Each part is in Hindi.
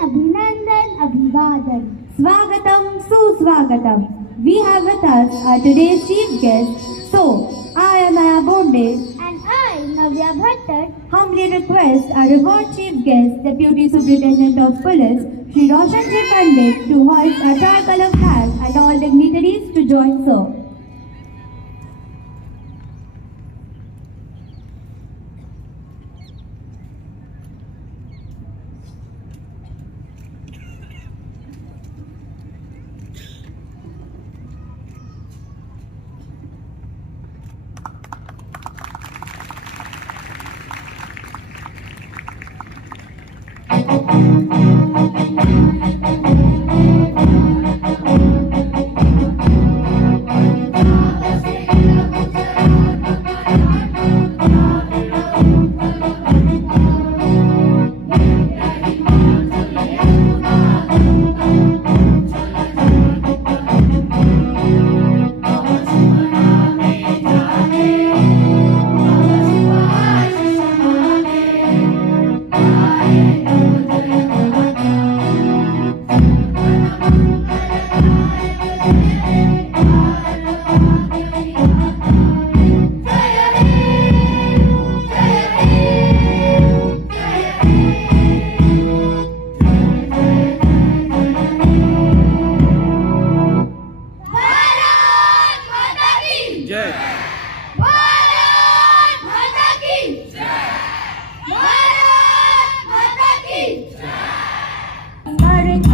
Abhinandan, Abhivadan. Swagatam, Suswagatam. We have with us our today's chief guest. So, I am Maya Bonde. And I, Navya Bhattar, Humbly request our revered chief guest, Deputy Superintendent of Police, Shri Roshan J. Pandit, to hoist a tricolor flag and all dignitaries to join sir.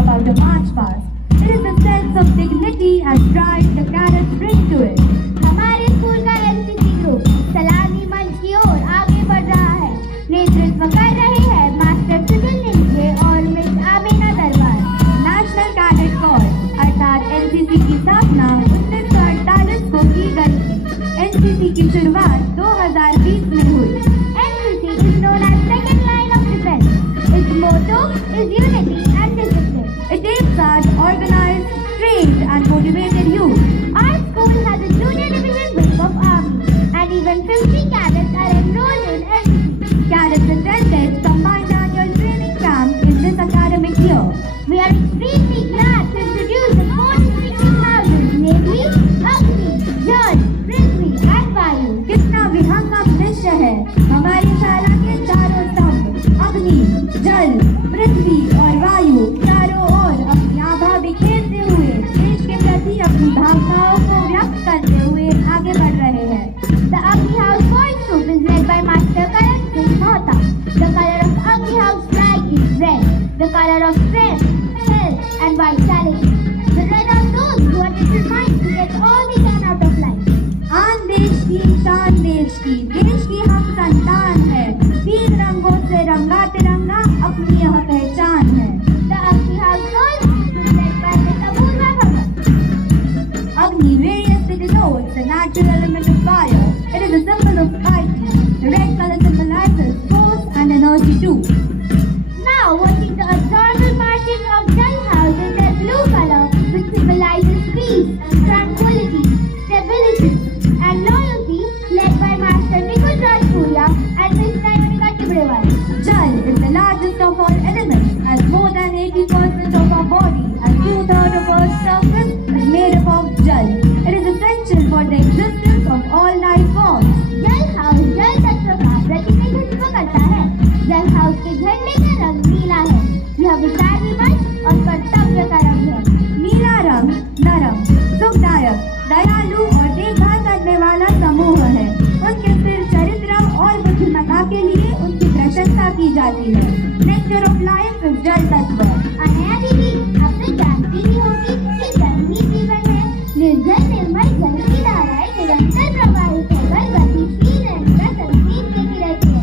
About the march past. It is the sense of dignity and pride the cadets bring to it. हमारे स्कूल का एनसीसी ग्रुप सलामी मंच की ओर आगे बढ़ रहा है। नेतृत्व कर रहे हैं मास्टर सुनील निंजे और मिस आमिना दरबार। नेशनल कैडेट कोर अर्थात एनसीसी की स्थापना 1948 को की गई थी। एनसीसी की शुरुआत 2020 में हुई। NCC is known as second line of defense. Its motto is unity and discipline. It aims at organized, trained and motivated youth. Our school has a junior division wing of army and even 50 cadets are enrolled in NCC. Cadets attended combined annual training camp in this academic year. We are extremely glad to introduce the four distinguished houses, namely Agni, Jal, Prithvi and Vayu. कितना विहंगम दृश्य है। हमारी शाला के चारों स्तंभ अग्नि, जल, पृथ्वी और वायु चारों ओर अपनी आभा बिखेरते हुए देश के प्रति अपनी भावनाओं को व्यक्त करते हुए आगे बढ़ रहे हैं। The Agni House Boys Troop is led by Master Karan Singh Mohta. The color of Agni House flag is red. The color of strength, health and vitality. The red are those who are determined to get all they can out of life. आन देश की शान देश की हम संतान है। 3 रंगों से रंगा तिरंगा अपनी यह पहचान है। The Agni House Girls is led by Miss Apurva Bhagat. Agni variously denotes the natural element of fire. It is a symbol of fighting. The red color symbolizes force and energy too. Now watching the adorable marching of Jal House in their blue color, which symbolizes peace, tranquility, stability, and loyalty, led by Master Nikunj Rajpuria and Miss Naimanika Tibrewal. Jal is the largest of all elements, as more than 80% of our body and 2/3 of Earth's surface is made up of Jal. It is essential for the existence of all life forms. जल हाउस जल तत्व का प्रतिनिधित्व करता है। जल हाउस के झंडे का रंग नीला है। यह विचार विमर्श और कर्तव्य का रंग है। नीला रंग नरम, सुखदायक, दयालु और देखभाल करने वाला समूह है। उनके सिर चरित्र और बुद्धिमत्ता के लिए उनकी प्रशंसा की जाती है। नेचर ऑफ लाइफ इज जल तत्व। अनया दीदी, आप तो जानती ही होगी कि जल ही जीवन है। निर्जल निर्मल जल की धाराएं निरंतर प्रवाहित होकर गतिशील रहकर तस्वीर देती रहती है।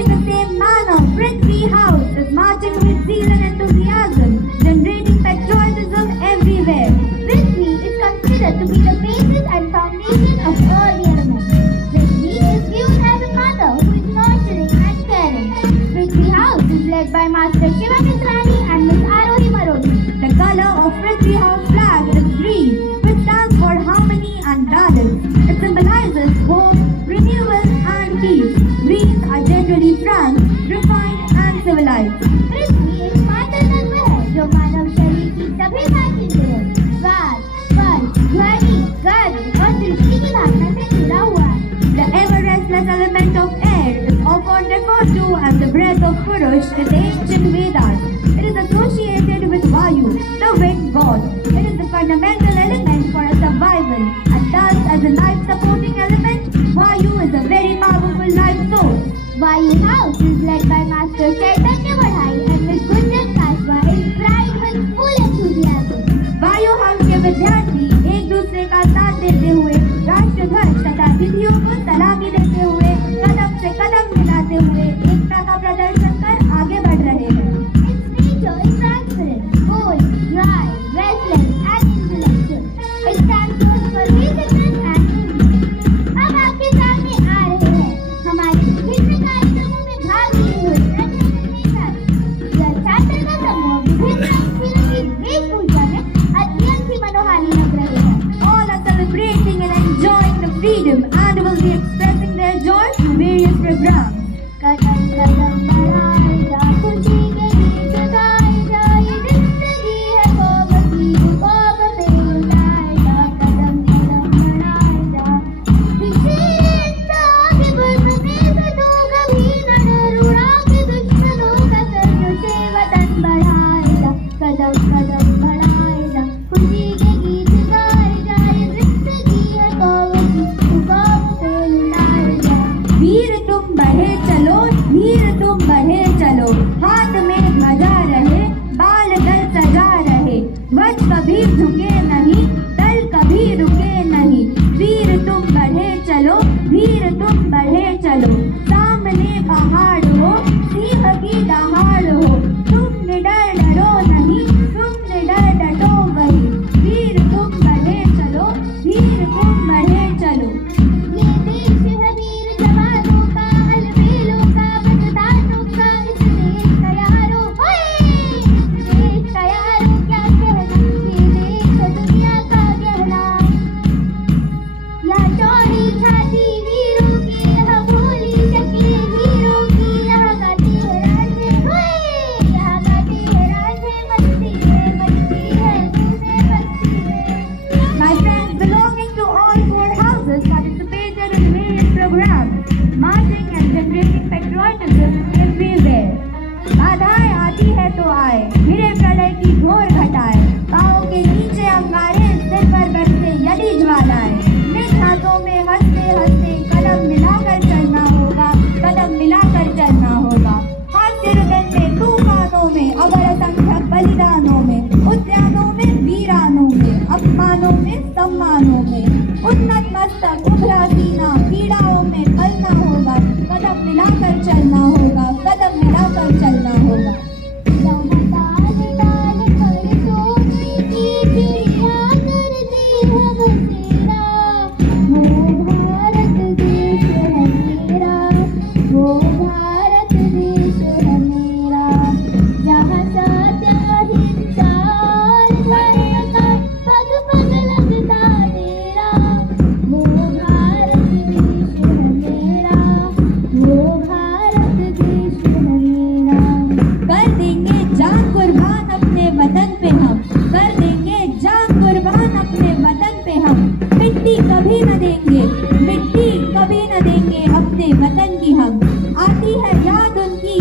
In the same manner, Prithvi House is marching with zeal and enthusiasm, generating patriotism everywhere. Prithvi is considered to be the basis and foundation of all the elements. Prithvi is viewed as a mother who is nurturing and caring. Prithvi House is led by Master Shiva Mitrani and Miss Dr. Chaitanya Vadhai and Ms. Gunjan Kaswa inscribed with full enthusiasm. वायु हाउस के विद्यार्थी एक दूसरे का साथ देते हुए राष्ट्रध्वज तथा तिथियों को सलामी देते हुए कदम से कदम मिलाते हुए एकता का प्रदर्शन कर आगे बढ़ रहे हैं। Its nature is transparent, bold, dry, restless and intellectual. It stands for reason and movement. अब आपके सामने आ रहे हैं हमारे विभिन्न कार्यक्रमों में भाग लिए हुए प्रतिनिधि। यह छात्र का समूह विभिन्न रंगों की वेशभूषा में अत्यंत ही मनोहारी लग रहे हैं। All are celebrating and enjoying the freedom and will be expressing their joy through various programs. कदम कदम बढ़ाए जा, खुशी के गीत गाए जा, ये जिंदगी है कौम की, कौम पे लुटाए जा। कदम कदम बढ़ाए जा, विशेषता आगे बढ़ने से तो कभी न डर, उड़ा के दुश्मनों का सर जो से वतन बढ़ाए जा। कदम कदम बढ़ाए जा, खुशी के गीत गाए जा, ये जिंदगी है कौम की, कौम पे लुटाए जा। वीर तुम बढ़े चलो, वीर तुम बढ़े चलो, हाथ में ध्वजा रहे, बाल दल सजा रहे, वज्र कभी झुके नहीं, दल कभी रुके नहीं। वीर तुम बढ़े चलो, वीर तुम बढ़े चलो, सामने पहाड़ हो, सिंह की दहाड़ हो, तुम निडर डरो नहीं, तुम निडर डटो वही। वीर तुम बढ़े चलो, वीर तुम बढ़े चलो। ये देश है वीर जवानों का, अलबेलों का, बलिदानों का, इस देश का यारो, ओए! इस देश का यारो क्या कहना, ये देश है दुनिया का कहना। यहाँ चौड़ी छाती वीरों की, यहाँ भोली शक्लें हीरों की, यहाँ गाती है राजें, ओए! यहाँ गाती है राजें, मस्ती है मस्ती है तूने मस्ती है। My friends belonging to all four houses participated in various programs, marching and generating patriotism everywhere. बाधाएं आती है तो आए, गिरे प्रलय की घोर घटाए, पाँव के नीचे अंगारे, सिर पर बरसे यदि ज्वालाएं। निज हाथों में हंसते हंसते कदम मिलाकर चलना होगा, कदम मिलाकर चलना होगा। हास्य रुदन में, तूफानों में, अगर असंख्यक बलिदानों में, उद्यानों में, वीरानों में, अपमानों में, सम्मानों में, उन्नत मस्तक, उभरा सीना, पीड़ाओं में पलना होगा, कदम मिलाकर चलना होगा, कदम मिलाकर चलना होगा। डाल डाल पर सोने की चिड़िया करती है बसेरा, वो भारत देश है मेरा, वो भारत देश है मेरा। जहाँ सत्य अहिंसा और धर्म का पग पग लगता डेरा, वो भारत देश है मेरा, वो भारत देश है मेरा। कर देंगे जान कुर्बान अपने वतन पे हम, कर देंगे जान कुर्बान अपने वतन पे हम। मिट्टी कभी न देंगे, मिट्टी कभी न देंगे अपने वतन की हम। आती है याद उनकी,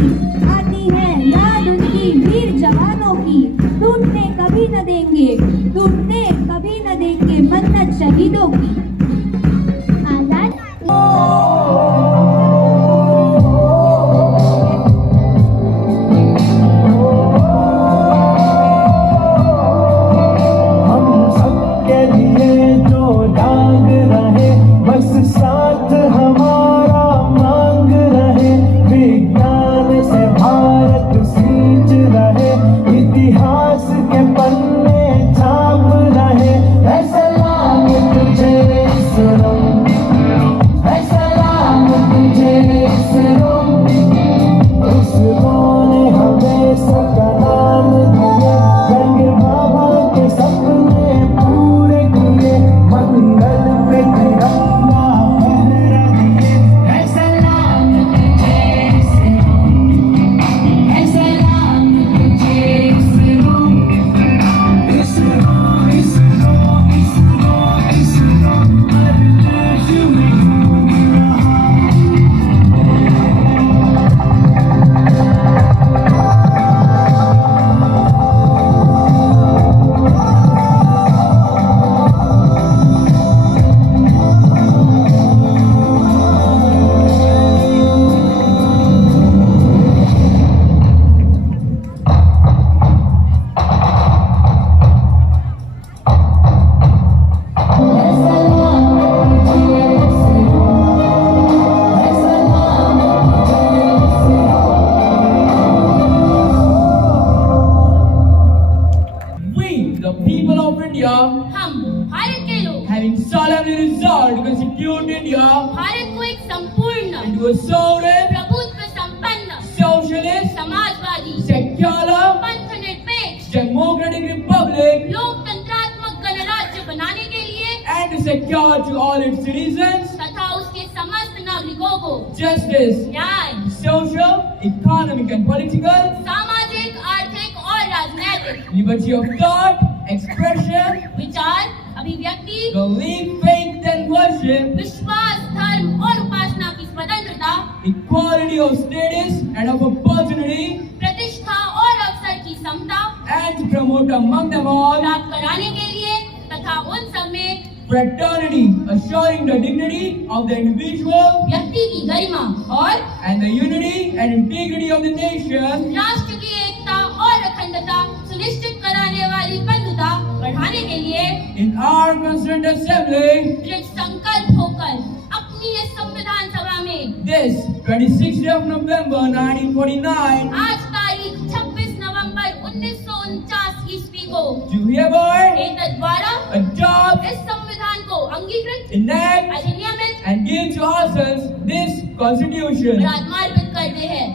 आती है याद उनकी वीर जवानों की, टूटने कभी न देंगे, टूटने कभी न देंगे मन्नत शहीदों की। आजाद हम सबके लिए जो जाग रहे, बस साथ हमारा मांग रहे। विज्ञान से भारत सींच रहे, इतिहास के पन्ने India, हम भारत के लोग having solemnly resolved to constitute India Bharat को एक संपूर्ण into a sovereign, प्रभुत्व संपन्न socialist, समाजवादी secular, पंथ निरपेक्ष democratic republic, लोकतंत्रात्मक गणराज्य बनाने के लिए and to secure to all its citizens तथा उसके समस्त नागरिकों को justice, न्याय, social, economic and political, सामाजिक, आर्थिक और राजनीतिक liberty of thought, expression, विचार, अभिव्यक्ति, belief, faith and worship, विश्वास, धर्म और उपासना की स्वतंत्रता, equality of status and of opportunity, प्रतिष्ठा और अवसर की समता and to promote among them all प्राप्त कराने के लिए तथा उन सब में fraternity, assuring the dignity of the individual व्यक्ति की गरिमा और and the unity and integrity of the nation, राष्ट्र की एकता और अखंडता सुनिश्चित कराने वाली बंधुता बढ़ाने के लिए in our Constituent Assembly, दृढ़ संकल्प होकर अपनी इस संविधान सभा में this 26th day of November 1949, आज तारीख 26 नवंबर 1949 ईस्वी को do hereby केंद्र द्वारा adopt, इस संविधान को अंगीकृत, enact अधिनियमित and give to ourselves this constitution. और आत्मार्पित करते हैं।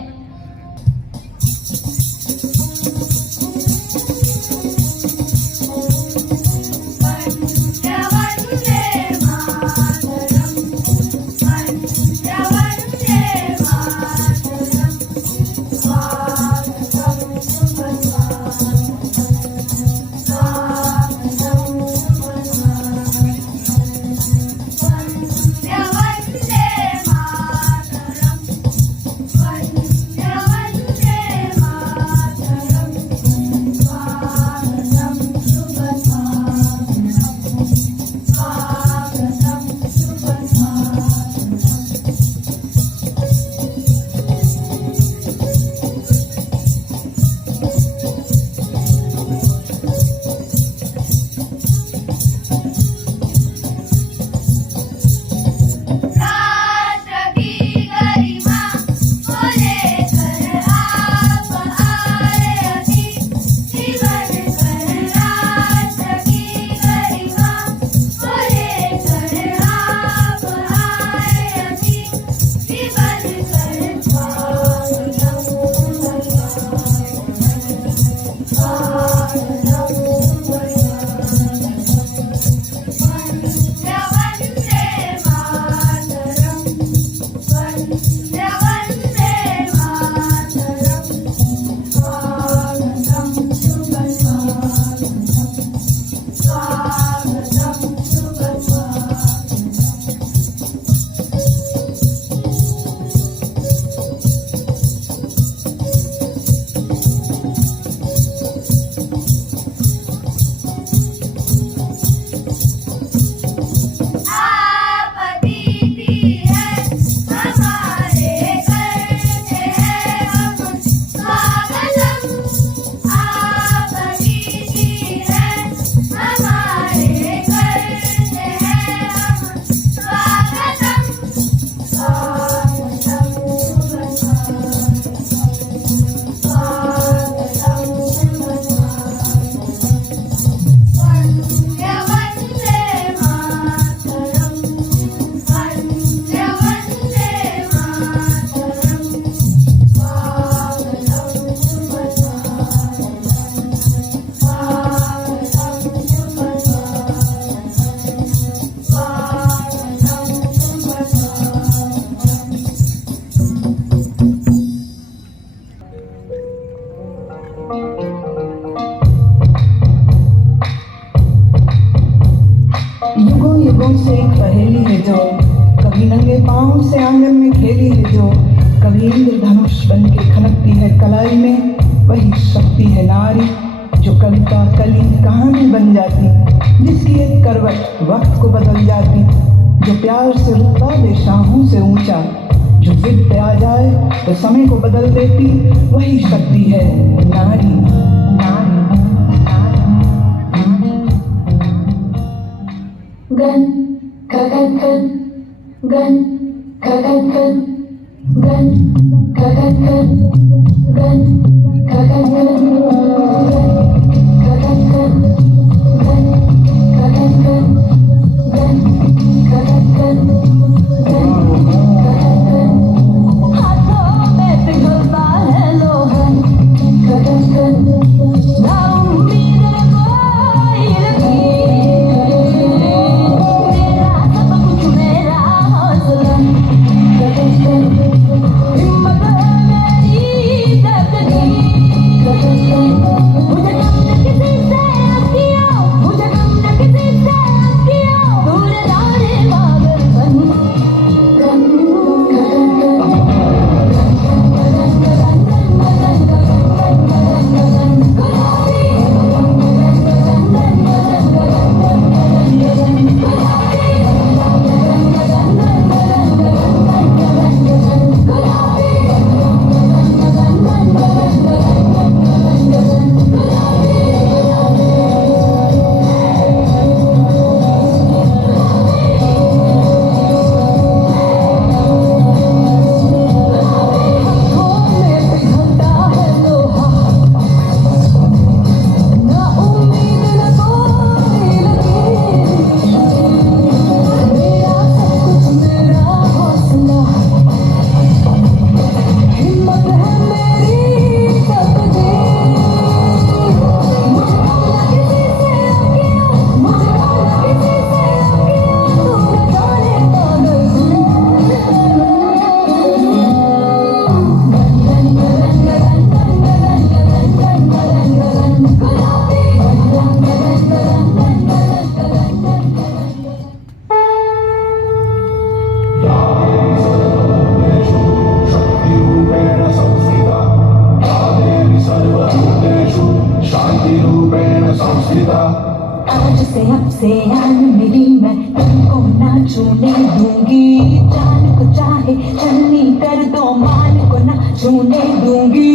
युगों से एक पहेली है जो कभी नंगे पाँव से आंगन में खेली है जो कभी इंद्रधनुष बन के खनकती है कलाई में वही शक्ति है नारी जो कविता कली कहानी बन जाती जिसकी एक करवट वक्त को बदल जाती जो प्यार से रुतबा दे शाहों से ऊंचा जो जिद पे आ जाए तो समय को बदल देती वही शक्ति है नारी नारी गन गगन गन गन गगन गन गन गगन गन गन गगन गन गन गगन गन गन संस्कृता। आज से अब से आन मिली मैं तुमको ना छूने दूंगी, जान को चाहे चलनी कर दो मान को ना छूने दूंगी।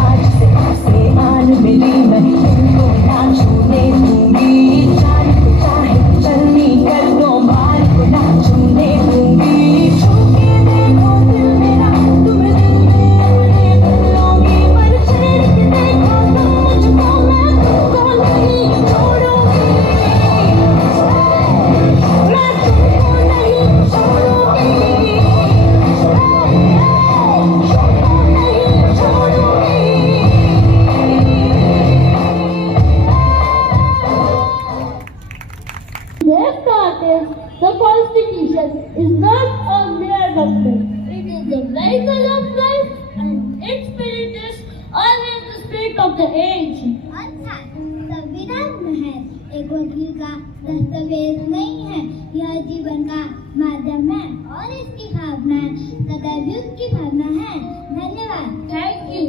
आज से अब से आन मिली मैं तुमको ना छूने दूंगी, जान को चाहे चलनी कर दो मान को ना छूने दूंगी। छूके देखो दिल मेरा तुम दिल में अपने बदलोगी, पर छेड़ के देखो तुम मुझको मैं तुमको नहीं छोड़ूंगी, मैं तुमको नहीं छोड़ूंगी, तुमको नहीं छोड़ूंगी। Their thought is the Constitution is not a mere document. It is the vehicle of life, and its spirit is always the spirit of the age. अर्थात संविधान महज एक वकील का दस्तावेज नहीं है, यह जीवन का माध्यम है और इसकी भावना सदैव युग की भावना है। धन्यवाद। Thank you.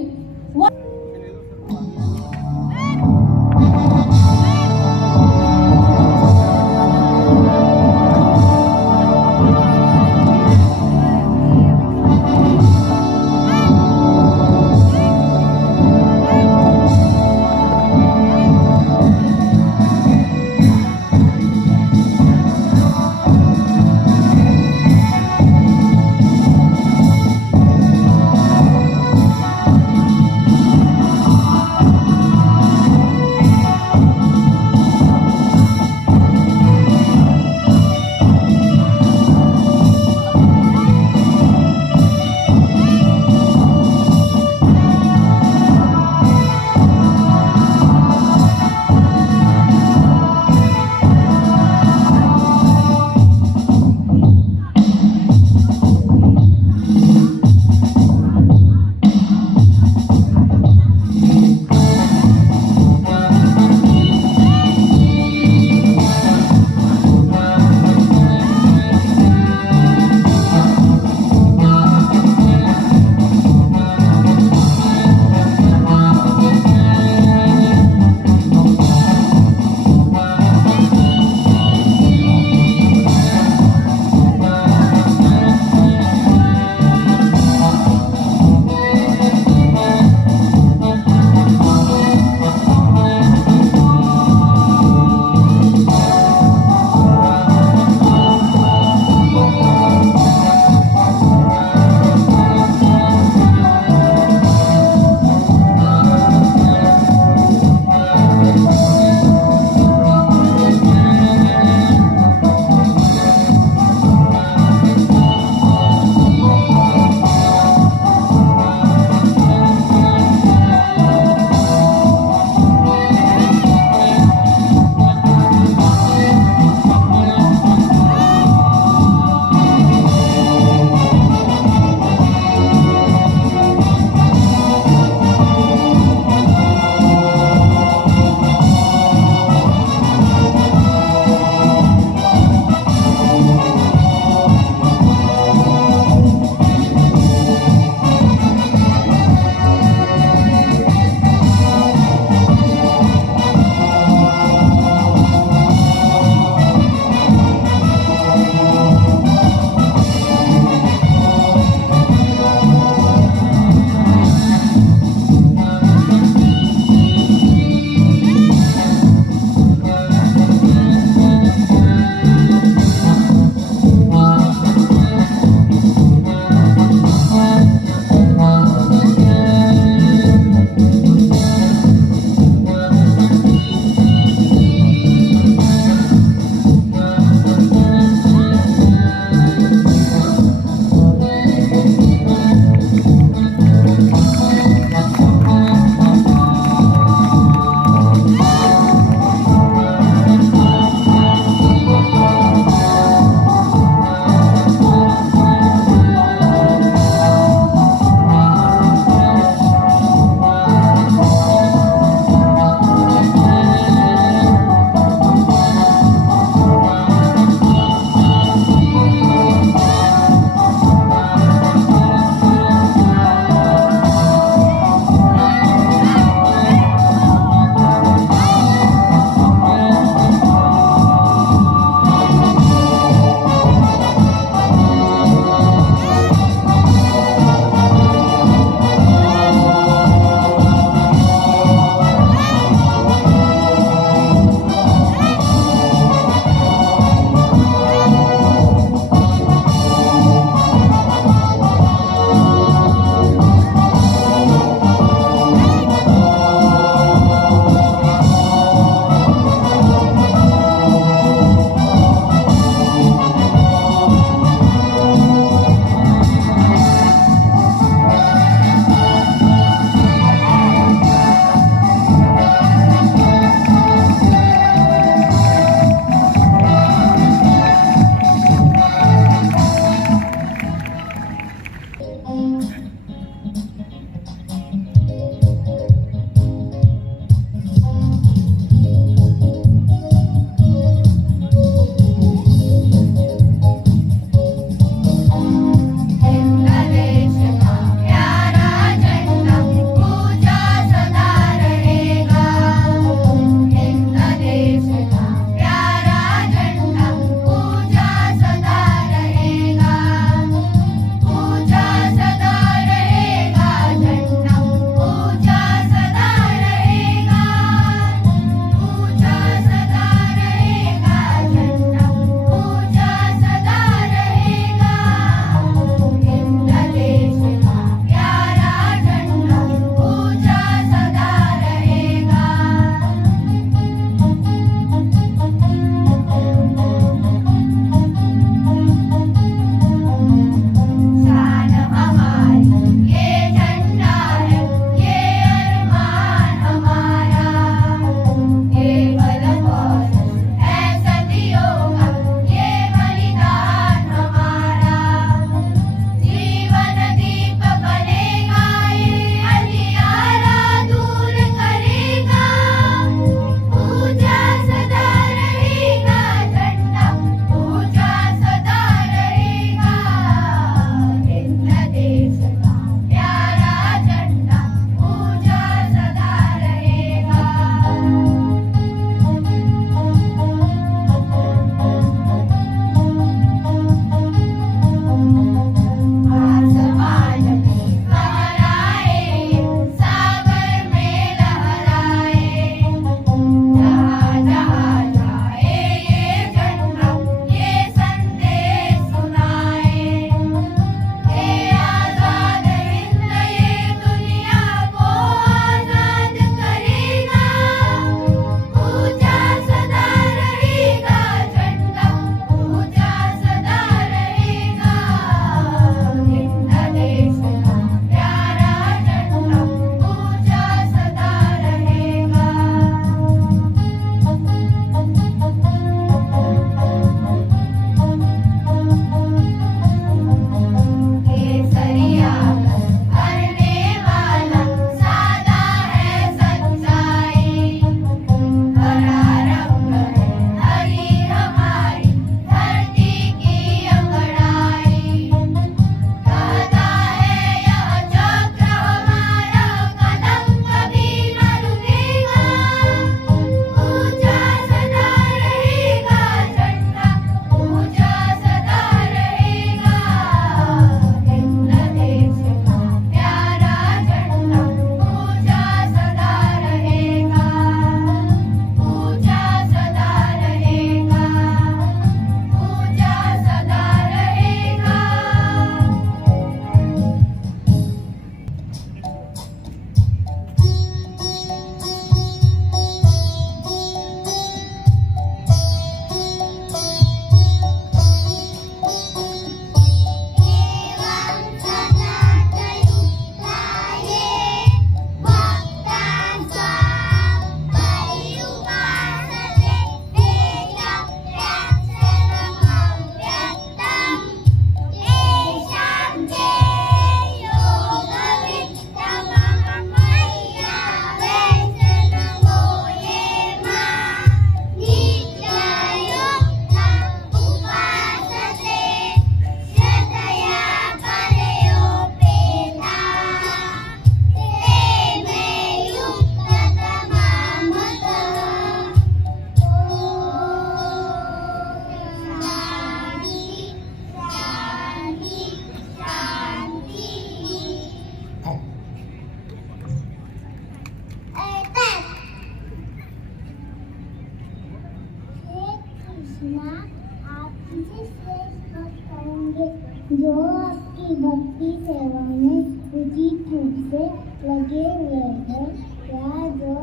श्रेष्ठ भक्त होंगे जो आपकी भक्ति सेवा में उचित रूप से लगे हुए हैं या जो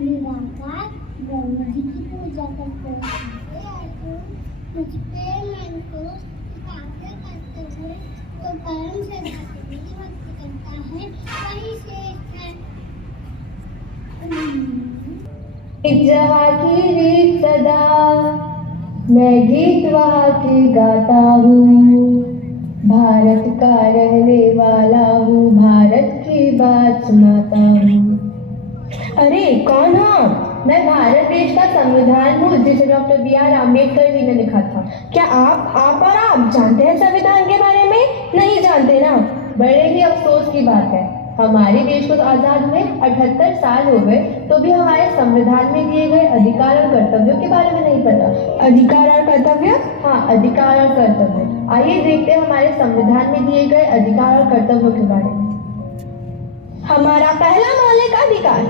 निराकार ब्रह्म जी की पूजा करते हैं। मुझ पे मन को एकाग्र करते हुए तो परम श्रद्धा से मेरी भक्ति करता है वही श्रेष्ठ है। जहाँ की रीत सदा मैं गीत वहाँ की गाता हूँ, भारत का रहने वाला हूँ, भारत की बात सुनाता हूँ। अरे कौन हो? मैं भारत देश का संविधान हूँ जिसे डॉक्टर B.R. अम्बेडकर जी ने लिखा था। क्या आप जानते हैं संविधान के बारे में? नहीं जानते ना? बड़े ही अफसोस की बात है, हमारे देश को आजाद हुए 78 साल हो गए तो भी हमारे संविधान में दिए गए अधिकार और कर्तव्यों के बारे में नहीं पता। अधिकार और कर्तव्य? हाँ, अधिकार और कर्तव्य। आइए देखते हैं हमारे संविधान में दिए गए अधिकार और कर्तव्यों के बारे में। हमारा पहला मौलिक अधिकार।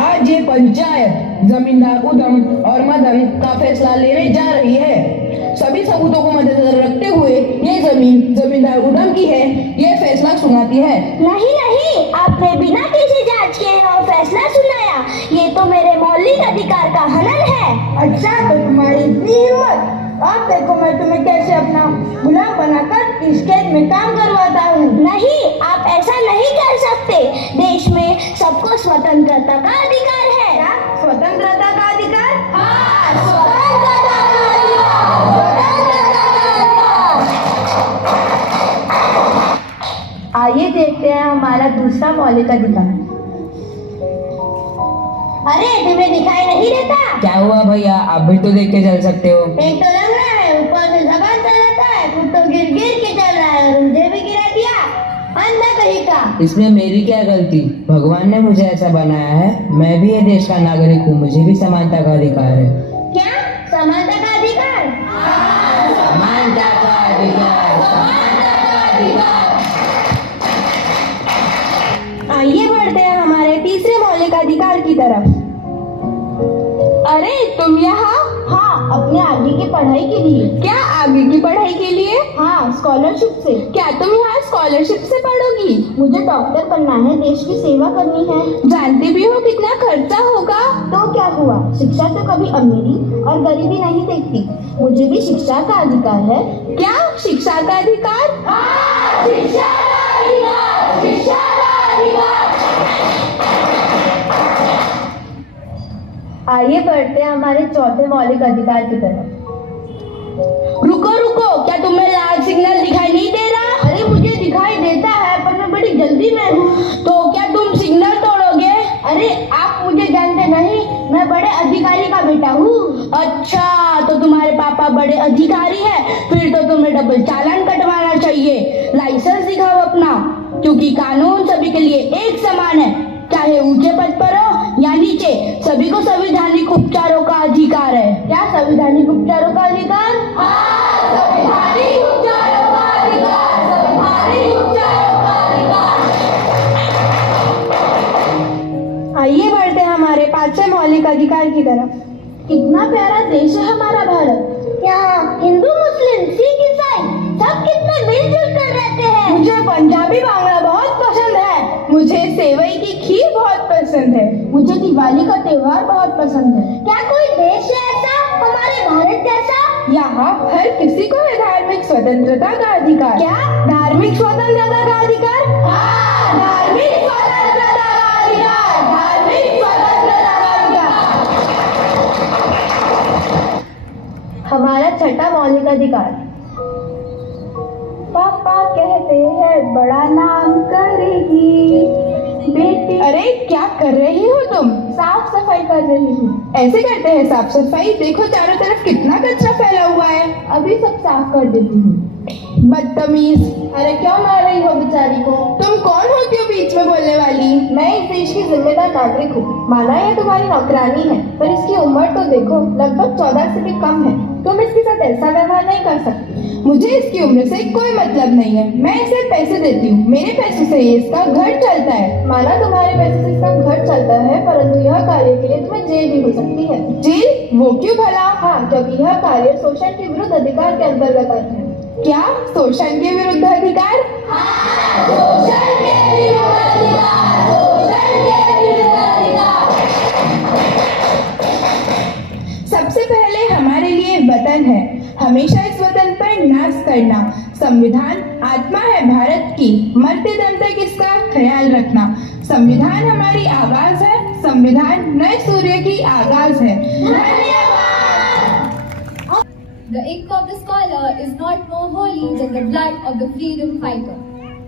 आज ये पंचायत जमींदार उधम और मदन का फैसला लेने जा रही है। सभी सबूतों को मद्देनजर रखते हुए ये जमीन जमींदार उधम की है, ये फैसला सुनाती है। नहीं, आपने बिना किसी जांच के और फैसला सुनाया, ये तो मेरे मौलिक अधिकार का हनन है। अच्छा, तो तुम्हारी इतनी हिम्मत? आप देखो मैं तुम्हें कैसे अपना गुलाम बनाकर इस कैद में काम करवाता हूँ। नहीं, आप ऐसा नहीं कर सकते। देश में सबको स्वतंत्रता का अधिकार है। क्या स्वतंत्रता का अधिकार? हाँ, स्वतंत्रता का अधिकार। आइए देखते हैं हमारा दूसरा मौलिक अधिकार। अरे तुम्हें दिखाई नहीं देता? क्या हुआ भैया, आप भी तो देख के चल सकते हो। एक तो लग रहा है, ऊपर से जबान चलाता है, खुद तो गिर के चल रहा है, मुझे भी गिरा दिया। अंधा कहीं का। इसमें मेरी क्या गलती? भगवान ने मुझे ऐसा बनाया है। मैं भी ये देश का नागरिक हूँ, मुझे भी समानता का अधिकार है। क्या समानता का अधिकार? समानता का अधिकार, समानता का अधिकार। आइए बढ़ते हैं हमारे तीसरे मौलिक अधिकार की तरफ। अरे तुम यहाँ? हाँ, अपने आगे की पढ़ाई के लिए। क्या आगे की पढ़ाई के लिए? हाँ, स्कॉलरशिप से। क्या तुम यहाँ स्कॉलरशिप से पढ़ोगी? मुझे डॉक्टर बनना है, देश की सेवा करनी है। जानती भी हो कितना खर्चा होगा? तो क्या हुआ, शिक्षा तो कभी अमीरी और गरीबी नहीं देखती। मुझे भी शिक्षा का अधिकार है। क्या शिक्षा का अधिकार? हाँ, शिक्षा का अधिकार, शिक्षा का अधिकार। आइए बढ़ते हैं हमारे चौथे मौलिक अधिकार की तरफ। रुको, क्या तुम्हें लाल सिग्नल दिखाई नहीं दे रहा? अरे मुझे दिखाई देता है, पर मैं बड़ी जल्दी में हूँ। तो क्या तुम सिग्नल तोड़ोगे? अरे आप मुझे जानते नहीं, मैं बड़े अधिकारी का बेटा हूँ। अच्छा, तो तुम्हारे पापा बड़े अधिकारी हैं, फिर तो तुम्हें डबल चालान कटवाना चाहिए। लाइसेंस दिखाओ अपना, क्योंकि कानून सभी के लिए एक समान है, चाहे ऊंचे पद पर हो या नीचे, सभी को संवैधानिक उपचारों का अधिकार है। क्या संवैधानिक उपचारों का अधिकार? हाँ, संवैधानिक उपचारों का अधिकार, संवैधानिक उपचारों का अधिकार। आइए बढ़ते हैं हमारे पांचवें मौलिक अधिकार की तरफ। कितना प्यारा देश है हमारा भारत। यहाँ हिंदू, मुस्लिम, सिख, ईसाई सब कितने मिलजुल कर रहते हैं। मुझे पंजाबी बांग्ला बहुत पसंद है। मुझे सेवई की खीर बहुत पसंद है। मुझे दिवाली का त्योहार बहुत पसंद है। क्या कोई देश है ऐसा हमारे भारत जैसा? यहाँ हर किसी को है धार्मिक स्वतंत्रता का अधिकार। क्या धार्मिक स्वतंत्रता का अधिकार? हाँ, धार्मिक स्वतंत्रता का अधिकार, धार्मिक स्वतंत्रता का अधिकार। हमारा छठा मौलिक अधिकार। पापा कहते हैं बड़ा नाम करेगी बेटी। अरे क्या कर रही हो तुम? साफ सफाई कर रही हूँ। ऐसे करते हैं साफ सफाई? देखो चारों तरफ कितना कचरा फैला हुआ है, अभी सब साफ कर देती हूँ। बदतमीज। अरे क्यों मार रही हो बेचारी को? तुम कौन होती हो बीच में बोलने वाली? मैं इस देश की जिम्मेदार नागरिक हूँ। माना यह तुम्हारी नौकरानी है, पर इसकी उम्र तो देखो, लगभग 14 से भी कम है। तुम इसके साथ ऐसा व्यवहार नहीं कर सकती। मुझे इसकी उम्र से कोई मतलब नहीं है। मैं इसे पैसे देती हूँ, मेरे पैसों से इसका घर चलता है। माना तुम्हारे पैसे से इसका घर चलता है, परंतु यह कार्य के लिए तुम्हें जेल भी हो सकती है। जेल? वो क्यों भला? हाँ, क्योंकि यह कार्य शोषण के विरुद्ध अधिकार के अंतर्गत आते हैं। क्या शोषण के विरुद्ध अधिकार? सबसे पहले हमारे लिए वतन है, हमेशा इस वतन पर नाज करना। संविधान आत्मा है भारत की, मरते दम तक इसका ख्याल रखना। संविधान हमारी आवाज है, संविधान नए सूर्य की आगाज है। The ink of the scholar is not more holy than the blood of the freedom fighter.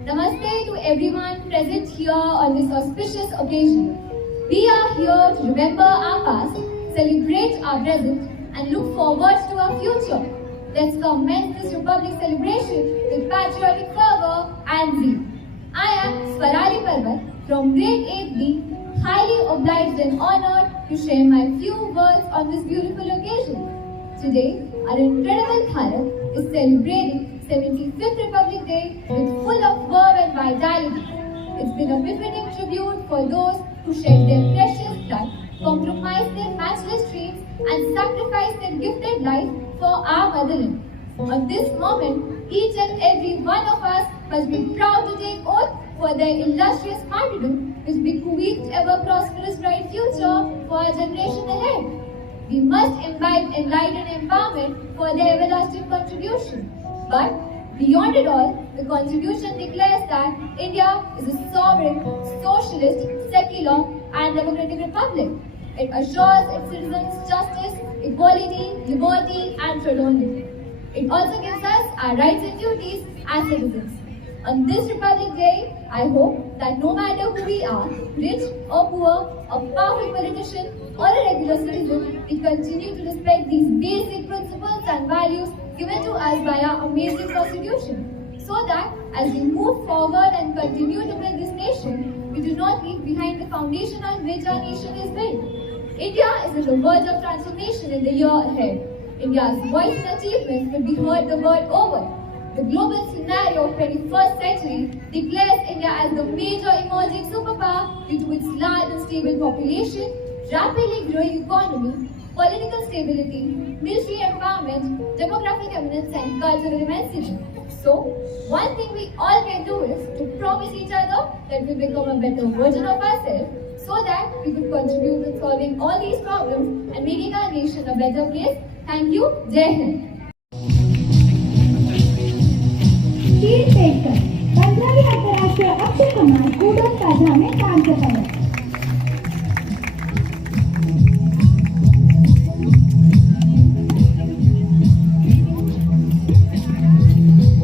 Namaste to everyone present here on this auspicious occasion. We are here to remember our past, celebrate our present, and look forward to our future. Let's commence this Republic celebration with patriotic fervor and zeal. I am Swarali Parvat from grade 8B, highly obliged and honored to share my few words on this beautiful occasion. Today, our incredible Bharat is celebrating 75th Republic Day with full of verve and vitality. It's been a befitting tribute for those who shed their precious blood, compromised their matchless dreams, and sacrificed their gifted life for our motherland. On this moment, each and every one of us must be proud to take oath for their illustrious martyrdom, which bequeathed ever prosperous bright future for our generation ahead. We must imbibe enlightened empowerment for their everlasting contribution. But beyond it all, the Constitution declares that India is a sovereign, socialist, secular, and democratic republic. It assures its citizens justice, equality, liberty, and fraternity. It also gives us our rights and duties as citizens. On this Republic Day, I hope that no matter who we are, rich or poor, a powerful politician or a regular citizen, we continue to respect these basic principles and values given to us by our amazing Constitution, so that as we move forward and continue to build this nation, we do not leave behind the foundation on which our nation is built. India is on the verge of transformation in the year ahead. India's voice and achievements will be heard the world over. The global scenario of 21st century declares India as the major emerging superpower due to its large and stable population, rapidly growing economy, political stability, military empowerment, demographic eminence, and cultural immensity. So, one thing we all can do is to promise each other that we'll become a better version of ourselves, so that we could contribute in solving all these problems and making our nation a better place. Thank you. Jai Hind. शील पेशकर 15वीं अंतर्राष्ट्रीय अक्षय कुमार कूडो स्पर्धा में कांस्य पदक।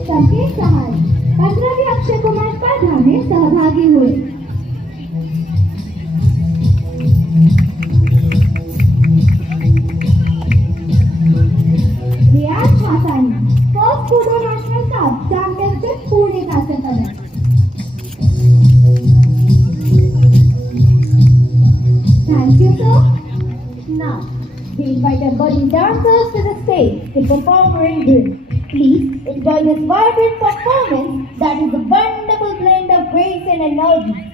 संकेत सहाय 15वीं अक्षय कुमार स्पर्धा में सहभागी हुए। Riyaz Hasani first kudo national cup championship Pune कांस्य पदक। Thank you, sir. Now, we invite our budding dancers to the stage to perform Ring. Please enjoy this vibrant performance that is a wonderful blend of grace and energy.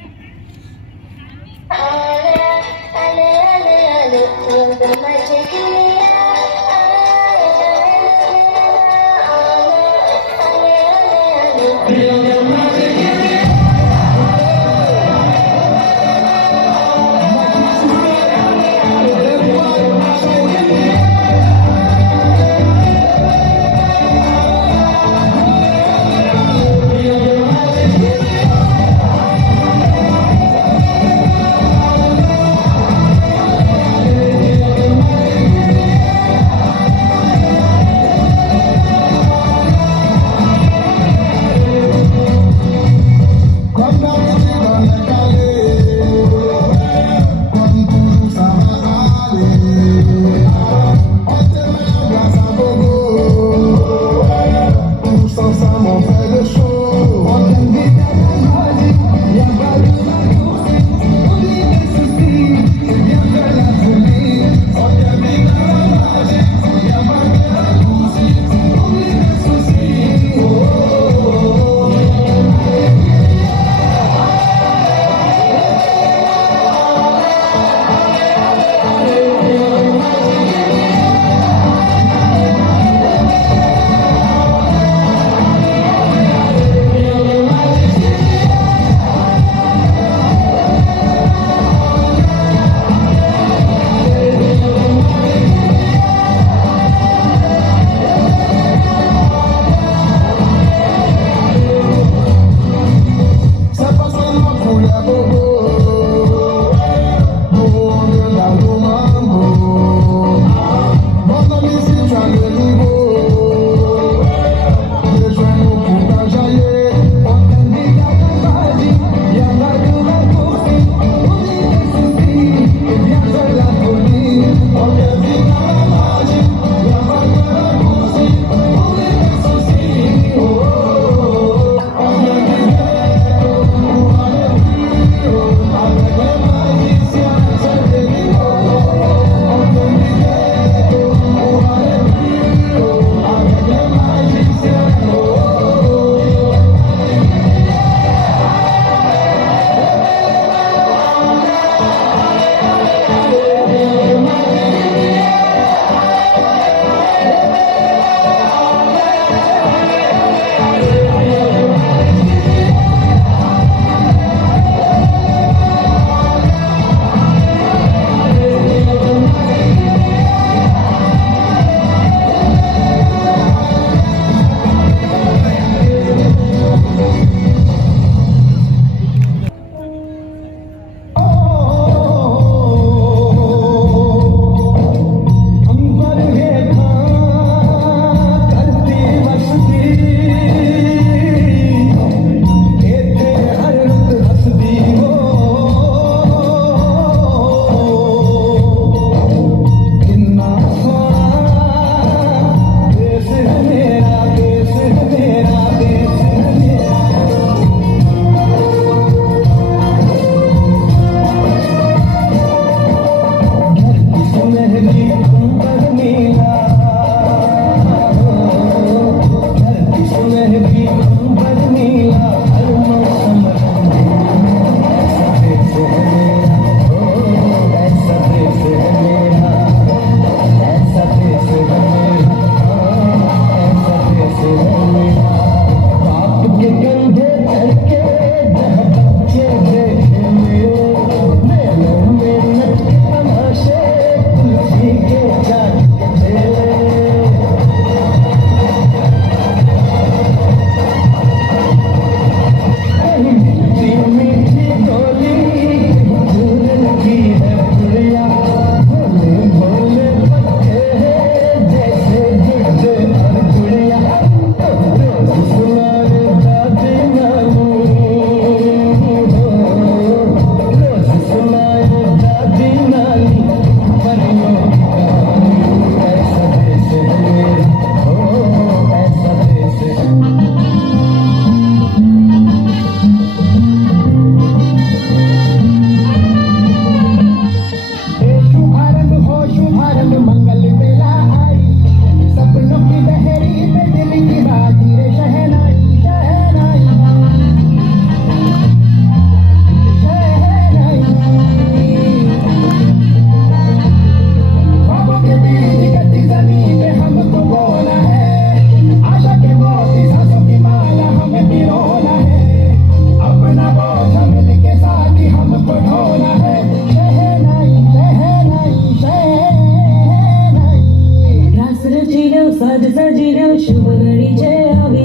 शुभ घड़ी जय आवी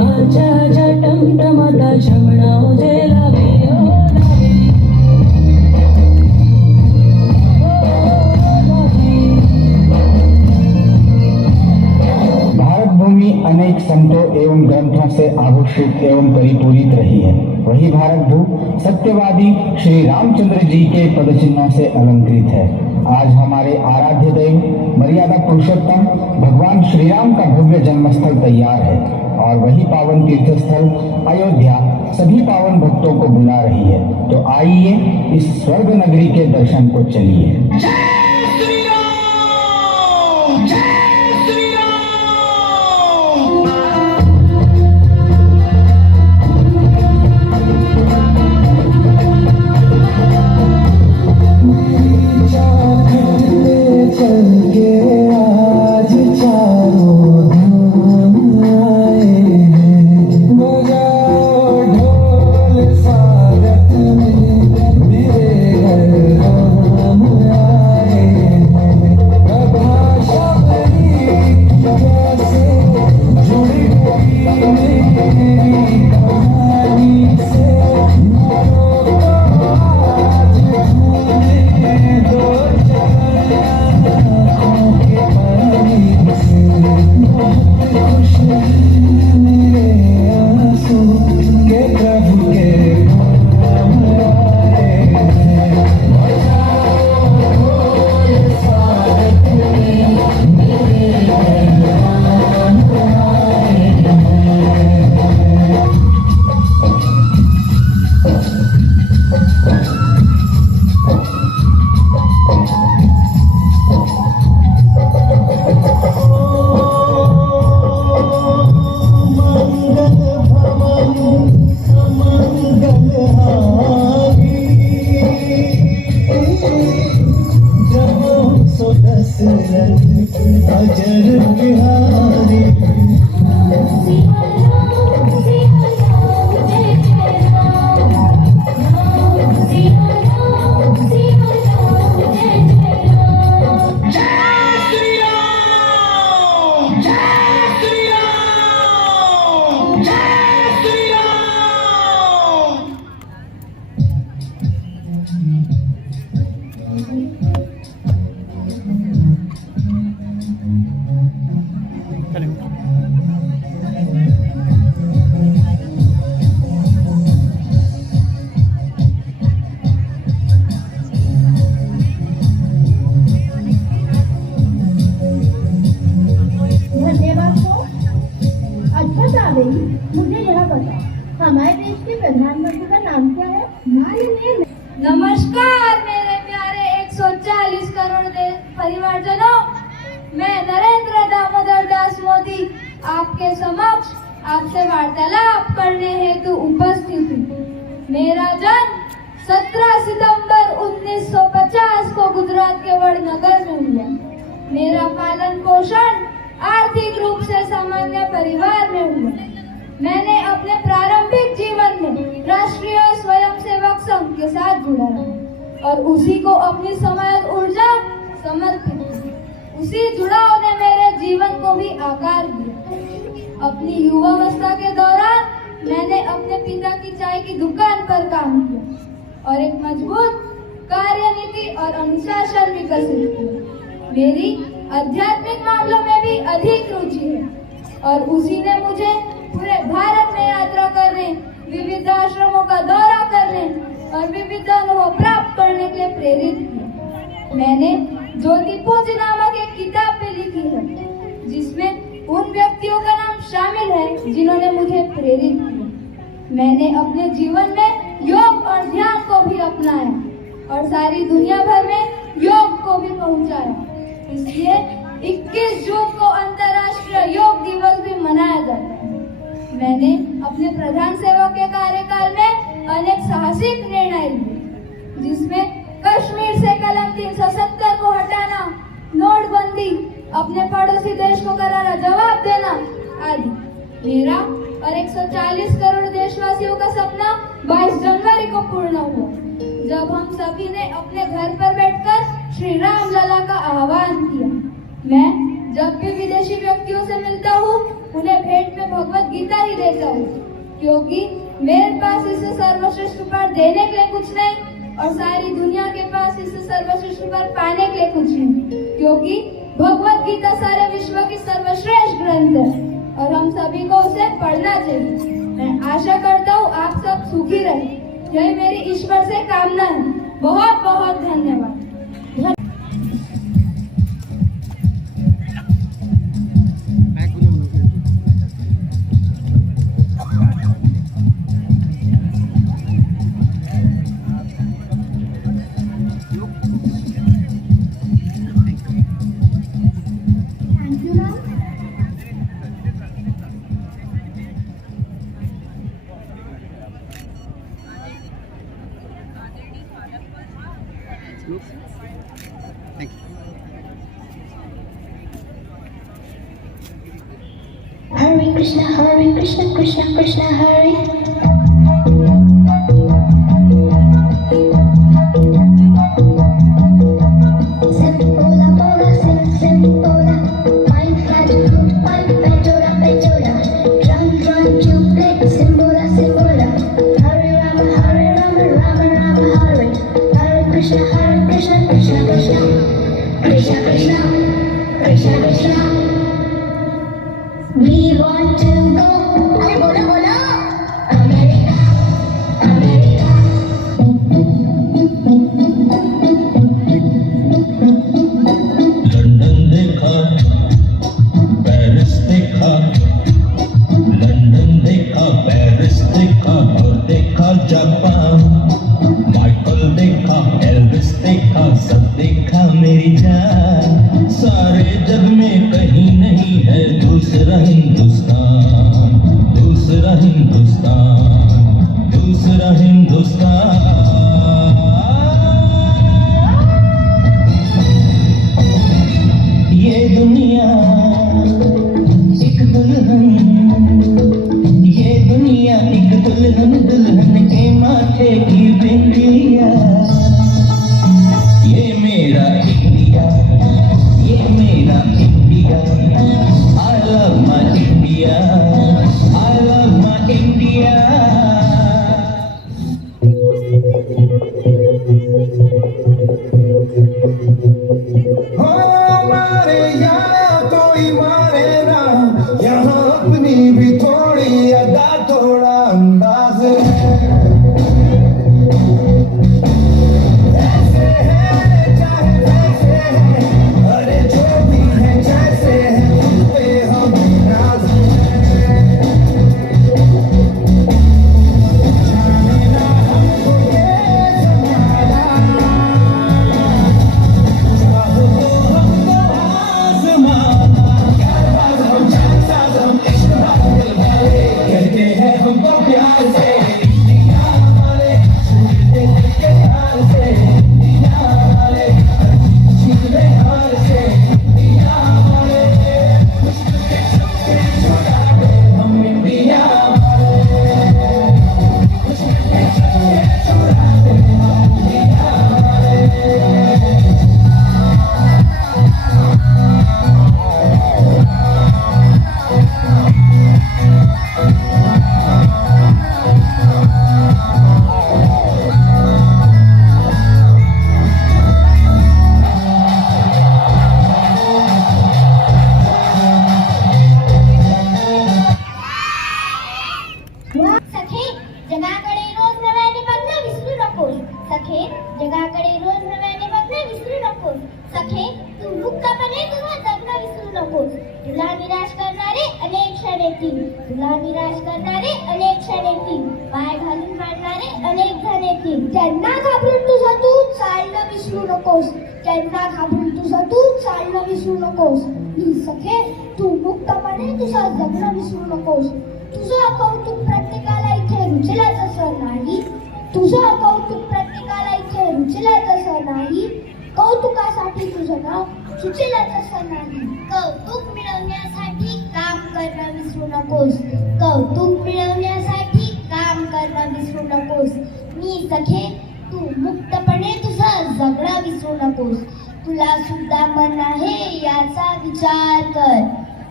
आजा आजा टमटमाता छमणाओ जय लावे ओ लावे भारत भूमि अनेक संतों एवं ग्रंथों से आभूषित एवं परिपूरित रही है। वही भारत भू सत्यवादी श्री रामचंद्र जी के पदचिन्हों से अलंकृत है। आज हमारे आराध्य देव मर्यादा पुरुषोत्तम भगवान श्री राम का भव्य जन्मस्थल तैयार है और वही पावन तीर्थस्थल अयोध्या सभी पावन भक्तों को बुला रही है। तो आइए इस स्वर्ग नगरी के दर्शन को चलिए। हमारे देश के प्रधानमंत्री का नाम क्या है? नमस्कार मेरे प्यारे 140 करोड़ परिवारजनों, मैं नरेंद्र दामोदर दास मोदी आपके समक्ष आपसे वार्तालाप करने हेतु उपस्थित हूँ। मेरा जन्म 17 सितंबर 1950 को गुजरात के वडनगर में हुआ। मेरा पालन पोषण आर्थिक रूप से सामान्य परिवार में हुआ। मैंने अपने प्रारंभिक जीवन में राष्ट्रीय स्वयंसेवक संघ के साथ जुड़ा रहा और उसी को अपनी समय ऊर्जा समर्पित की। उसी जुड़ाव ने मेरे जीवन को भी आकार दिया। अपनी युवावस्था के दौरान मैंने अपने पिता की चाय की दुकान पर काम किया और एक मजबूत कार्यनीति और अनुशासन विकसित किया। मेरी आध्यात्मिक मामलों में भी अधिक रुचि है और उसी ने मुझे पूरे भारत में यात्रा करने, विविध आश्रमों का दौरा करने और विविध अनुभव प्राप्त करने के लिए प्रेरित किया। मैंने ज्योतिपुंज नामक एक किताब भी लिखी है जिसमें उन व्यक्तियों का नाम शामिल है जिन्होंने मुझे प्रेरित किया। मैंने अपने जीवन में योग और ध्यान को भी अपनाया और सारी दुनिया भर में योग को भी पहुंचाया। इसलिए 21 जून को अंतर्राष्ट्रीय योग दिवस भी मनाया जाता है। मैंने अपने प्रधान सेवक के कार्यकाल में अनेक साहसिक निर्णय लिए, जिसमें कश्मीर से कलम 370 को हटाना, नोटबंदी, अपने पड़ोसी देश को करारा जवाब देना आदि। मेरा और 140 करोड़ देशवासियों का सपना 22 जनवरी को पूर्ण हुआ, जब हम सभी ने अपने घर पर बैठकर श्री राम लला का आह्वान किया। मैं जब भी विदेशी व्यक्तियों से मिलता हूँ उन्हें भेंट में भगवत गीता ही देता हूँ, क्योंकि मेरे पास इसे सर्वश्रेष्ठ उपहार देने के लिए कुछ नहीं और सारी दुनिया के पास इसे सर्वश्रेष्ठ उपहार पाने के लिए कुछ नहीं, क्योंकि भगवत गीता सारे विश्व की सर्वश्रेष्ठ ग्रंथ है और हम सभी को उसे पढ़ना चाहिए। मैं आशा करता हूँ आप सब सुखी रहे, यही मेरी ईश्वर से कामना है। बहुत बहुत धन्यवाद। Hare Krishna, Krishna Krishna, Hare. We want to go, bola bola, America, America. London देखा, पेरिस देखा, लंदन देखा, पेरिस देखा और देखा जापान। माइकल देखा, एल्विस देखा, सब देखा मेरी जान। सारे जग में कहीं नहीं है दूसरा हिंदुस्तान, दूसरा हिंदुस्तान, दूसरा हिंदुस्तान। ये दुनिया एक दुल्हन, ये दुनिया एक दुल्हन, दुल्हन के माथे की बिंदिया। ये मेरा इंडिया, ये मेरा India. I love my India, I love my India. मारे यहाँ कोई मारे ना, यहाँ अपनी भी थोड़ी अदा, थोड़ा अंदाज है। ऐसे है चाहे वैसे है, अरे जो भी है जैसे है, उस पे हम नाज है। जाने ना हमको ये जमाना, चाहो तो हमको आज़माना। यारबाज़ हम, जानसाज़ हम, इश्क वाले दिल वाले, कहते हैं हमको प्यार से इंडिया वाले, छूटते दिल के तार से इंडिया वाले, छूटते हार से इंडिया वाले, छूटते छूटते छुड़ा दे हम इंडिया वाले, छूटते छूटते छुड़ा दे हम इंडिया वाले। सखे जगाकडे रोज नव्याने बघणं विसरू नकोस. सखे जगाकडे रोज नव्याने बघणं विसरू नकोस. सखे तू मुक्तपणे तुझं जगणं विसरू नकोस. तुला निराश करणारे अनेक क्षण येतील, तुला निराश करणारे अनेक क्षण येतील, पाय घालून पाडणारे अनेक जण येतील. त्यांना घाबरून तुझं तू चालणं विसरू नकोस. त्यांना घाबरून तुझं तू चालणं विसरू नकोस. सखे तू मुक्तपणे तुझं जगणं विसरू नकोस. तुझं कौतुक प्रत्येकाला इथे रुचलंच असं नाही. तुझं कौतुक प्रत्येकाला इथे रुचलंच असं नाही. कौतुकासाठी तुझं नाव सुचलंच असं नाही. कौतुक मिळवण्यासाठी काम करणं विसरू नकोस. कौतुक मिळवण्यासाठी काम करणं विसरू नकोस. मी सखे तू मुक्तपणे तुझं जगणं विसरू नकोस. तुला सुद्धा मन आहे याचा विचार कर,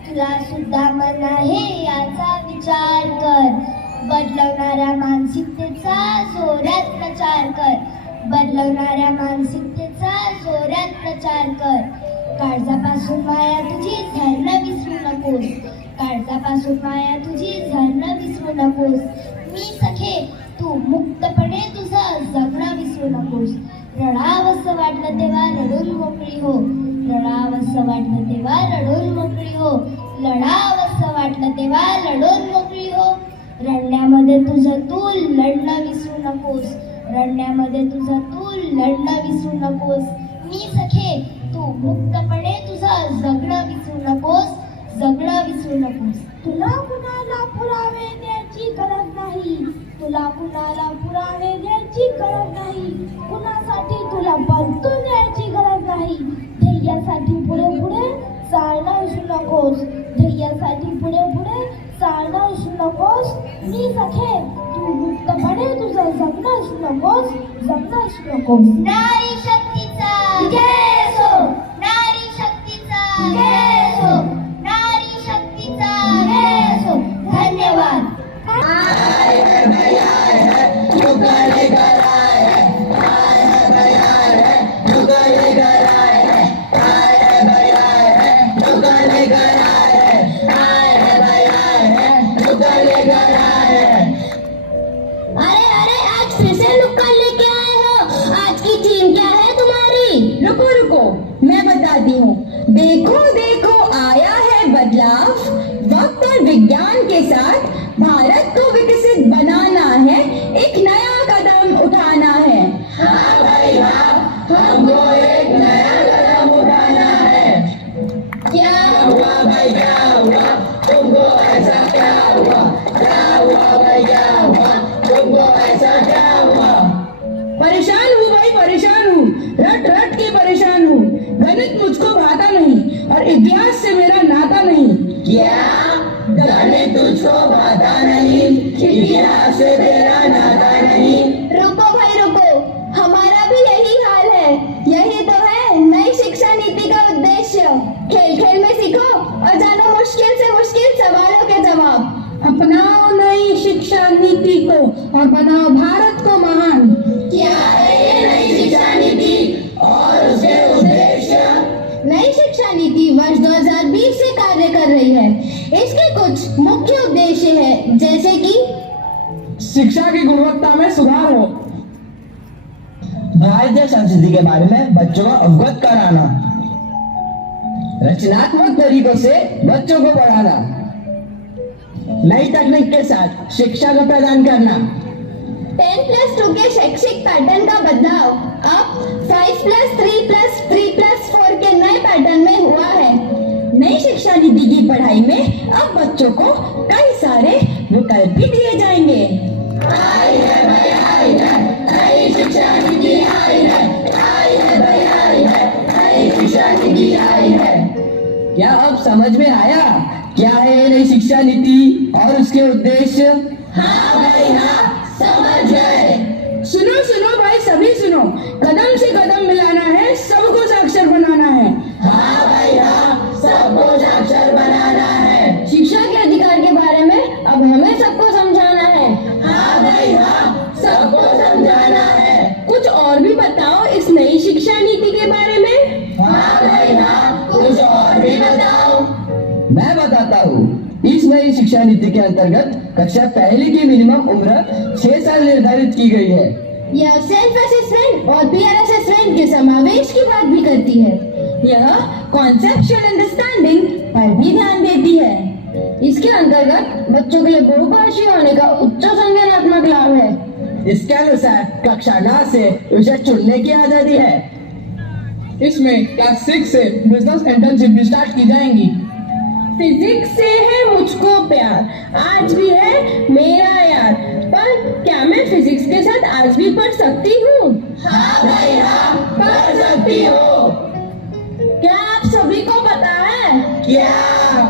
तुला सुद्धा मन आहे याचा विचार कर. बदलवणाऱ्या मानसिकतेचा जोरात प्रचार कर, बदलवणाऱ्या मानसिकतेचा जोरात प्रचार कर. काळजापासून माया तुझी झरणं विसरू नकोस, काळजापासून माया तुझी झरणं विसरू नकोस. मी सखे तू मुक्तपणे तुझं जगणं विसरू नकोस. रडावंसं वाटलं तेव्हा रडून मोकळी हो, रडावंसं वाटलं तेव्हा रडून मोकळी हो, लढावंसं वाटलं तेव्हा लढून मोकळी हो. रडण्यामध्ये तुझं तू लढणं विसरू नकोस, रडण्यामध्ये तुझं तू लढणं विसरू नकोस. मी सखे तू मुक्तपणे तुझं जगणं विसरू नकोस, जगणं विसरू नकोस. तुला कुणाला पुरावे द्यायची गरज नाही, तुला कुणाला पुरावे द्यायची गरज नाही, कुणासाठी तुला परतून द्यायची गरज नाही. ध्येयासाठी पुढे पुढे चालणं विसरू नकोस, ध्येयासाठी पुढे पुढे चालणं विसरू नकोस. मी सखे तू मुक्तपणे तुझं जगणं विसरू नकोस, जगणं विसरू नकोस. नारी शक्तीचा जय असो, नारी शक्तीचा जय असो, नारी शक्तीचा जय असो. धन्यवाद. अरे आज फिर से नुक्कड़ लेके आए हो, आज की थीम क्या है तुम्हारी? रुको रुको मैं बताती हूँ. देखो देखो आया है बदलाव, वक्त और विज्ञान के साथ भारत को विकसित बनाना है, एक नया कदम उठाना है. हाँ भाई हाँ, हमको एक नया कदम उठाना है. क्या हुआ भाई क्या हुआ, तुमको ऐसा क्या हुआ, क्या हुआ भाई क्या हुआ, तुमको ऐसा क्या हुआ. परेशान हूँ भाई, परेशान हूँ, रट रट के परेशान हूँ. गणित मुझको भाता नहीं और इतिहास से मेरा नाता नहीं. क्या गणित तुझको भाता नहीं, इतिहास से तेरा नाता नहीं. रुको भाई रुको, हमारा भी यही हाल है. यही तो है नई शिक्षा नीति का उद्देश्य. खेल खेल में सीखो और जानो मुश्किल से मुश्किल सवालों के जवाब. अपनाओ नई शिक्षा नीति को और बनाओ भारत को महान. क्या है ये नई शिक्षा नीति और उसके उद्देश्य. नई शिक्षा नीति वर्ष 2020 से कार्य कर रही है. इसके कुछ मुख्य उद्देश्य है जैसे कि शिक्षा की गुणवत्ता में सुधार हो, भारतीय संस्कृति के बारे में बच्चों को अवगत कराना, रचनात्मक तरीकों से बच्चों को पढ़ाना, नई तकनीक के साथ शिक्षा को प्रदान करना. 10+2 के शैक्षिक पैटर्न का बदलाव अब 5+3+3+4 के नए पैटर्न में हुआ है. नई शिक्षा नीति की पढ़ाई में अब बच्चों को कई सारे विकल्प भी दिए जाएंगे. आई है भाई आई है, नई शिक्षा नीति आई है, आई है भाई आई है, नई शिक्षा नीति आई है. क्या अब समझ में आया क्या है ये नई शिक्षा नीति और उसके उद्देश्य? हाँ भाई हाँ, समझ गए. सुनो सुनो भाई सभी सुनो, कदम से कदम मिलाना है, सबको साक्षर बनाना है. हाँ भाई हाँ, सबको साक्षर बनाना है. शिक्षा के अधिकार के बारे में अब हमें सबको समझाना है. हाँ भाई हाँ, सबको समझाना है. कुछ और भी बताओ इस नई शिक्षा नीति के बारे में. हाँ भाई हाँ, कुछ और भी बताओ. मैं बताता हूँ. इस नई शिक्षा नीति के अंतर्गत कक्षा पहली की मिनिमम उम्र 6 साल निर्धारित की गई है. यह सेल्फ असेसमेंट और पीयर असेसमेंट के समावेश की बात भी करती है. यह कॉन्सेप्चुअल अंडरस्टैंडिंग पर भी ध्यान देती है. इसके अंतर्गत बच्चों के लिए बहुभाषी होने का उच्च संज्ञानात्मक लाभ है. इसके अनुसार कक्षा 9 से विषय चुनने की आजादी है. इसमें क्लास 6 से बिजनेस इंटर्नशिप भी स्टार्ट की जाएंगी. फिजिक्स से है मुझको प्यार, आज भी है मेरा यार, पर क्या मैं फिजिक्स के साथ आज भी पढ़ सकती हूँ? हाँ भाई हाँ, पढ़ सकती हो. क्या आप सभी को पता है क्या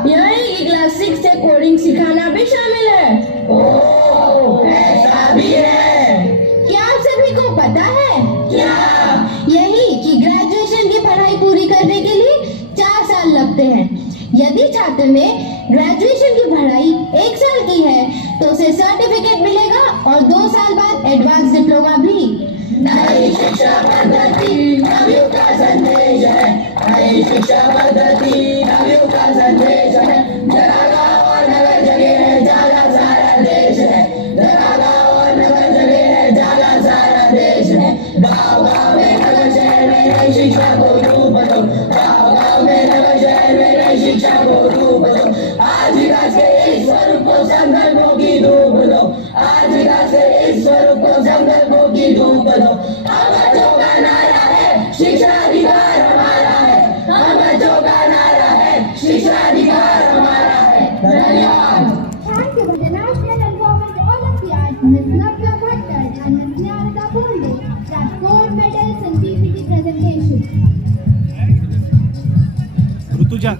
यही क्लास 6 से कोडिंग सिखाना भी शामिल है? ओह, ऐसा भी है. क्या आप सभी को पता है क्या यही कि ग्रेजुएशन की पढ़ाई में ग्रेजुएशन की पढ़ाई 1 साल की है तो उसे सर्टिफिकेट मिलेगा और 2 साल बाद एडवांस डिप्लोमा भी। नई शिक्षा पद्धति नवयुग का संदेश है, नई शिक्षा पद्धति नवयुग का संदेश है। जरा गाँव और नगर जगह है, जागा सारा देश है। जरा गाँव और नगर जगह है, जागा सारा देश है। गाँव गाँव में नगर शहर में नई शिक्षा को रूप दो, गाँव गाँव में नगर शहर में नई शिक्षा को रूप दो। आज विकास के इस स्वरूप को संकल्पों की धूप दो, आज विकास के इस स्वरूप को संकल्पों की धूप दो। हम बच्चों का नारा है, शिक्षा अधिकार हमारा है। हम बच्चों का नारा है, शिक्षा अधिकार हमारा है। धन्यवाद। Thank you to the National Endowment Olympiad, Ms. Navya Bhattar and Ms. Nyarada Bonde, that gold medals in PPT presentation. Rutuja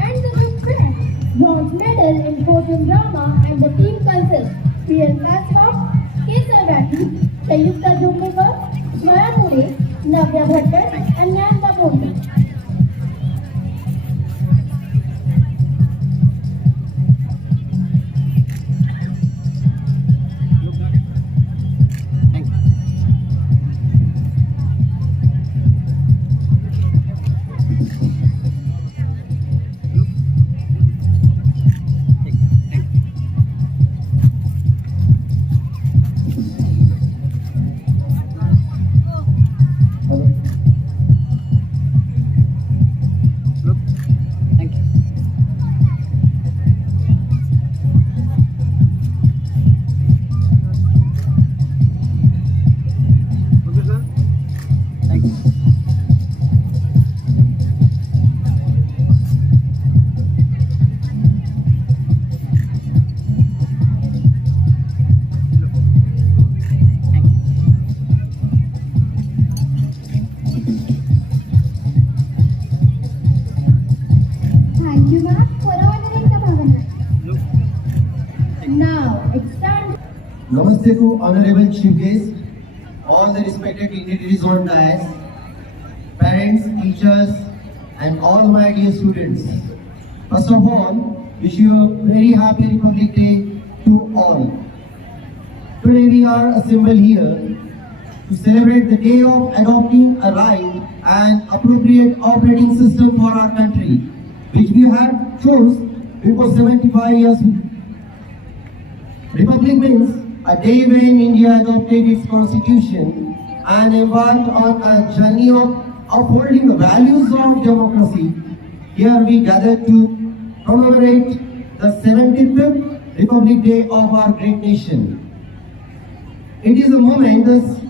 And the group winner, bronze medal in podium drama and the team consists Priyanka Scott, Kesar Rathi, Sayukta Jumekar, Maya Pure, Navya Bhattar and Nyarada Bonde. Thank you, ma'am, for honoring the Bhavana. Now, it's time. Namaste to honorable chief guests, all the respected dignitaries on dais, parents, teachers, and all my dear students. First of all, wish you a very happy Republic Day to all. Today we are assembled here to celebrate the day of adopting a right and appropriate operating system for our country, which we had chose before 75 years. Republic means a day when India adopted its constitution and embarked on a journey of upholding the values of democracy. Here we gather to commemorate the 75th Republic Day of our great nation. It is a momentous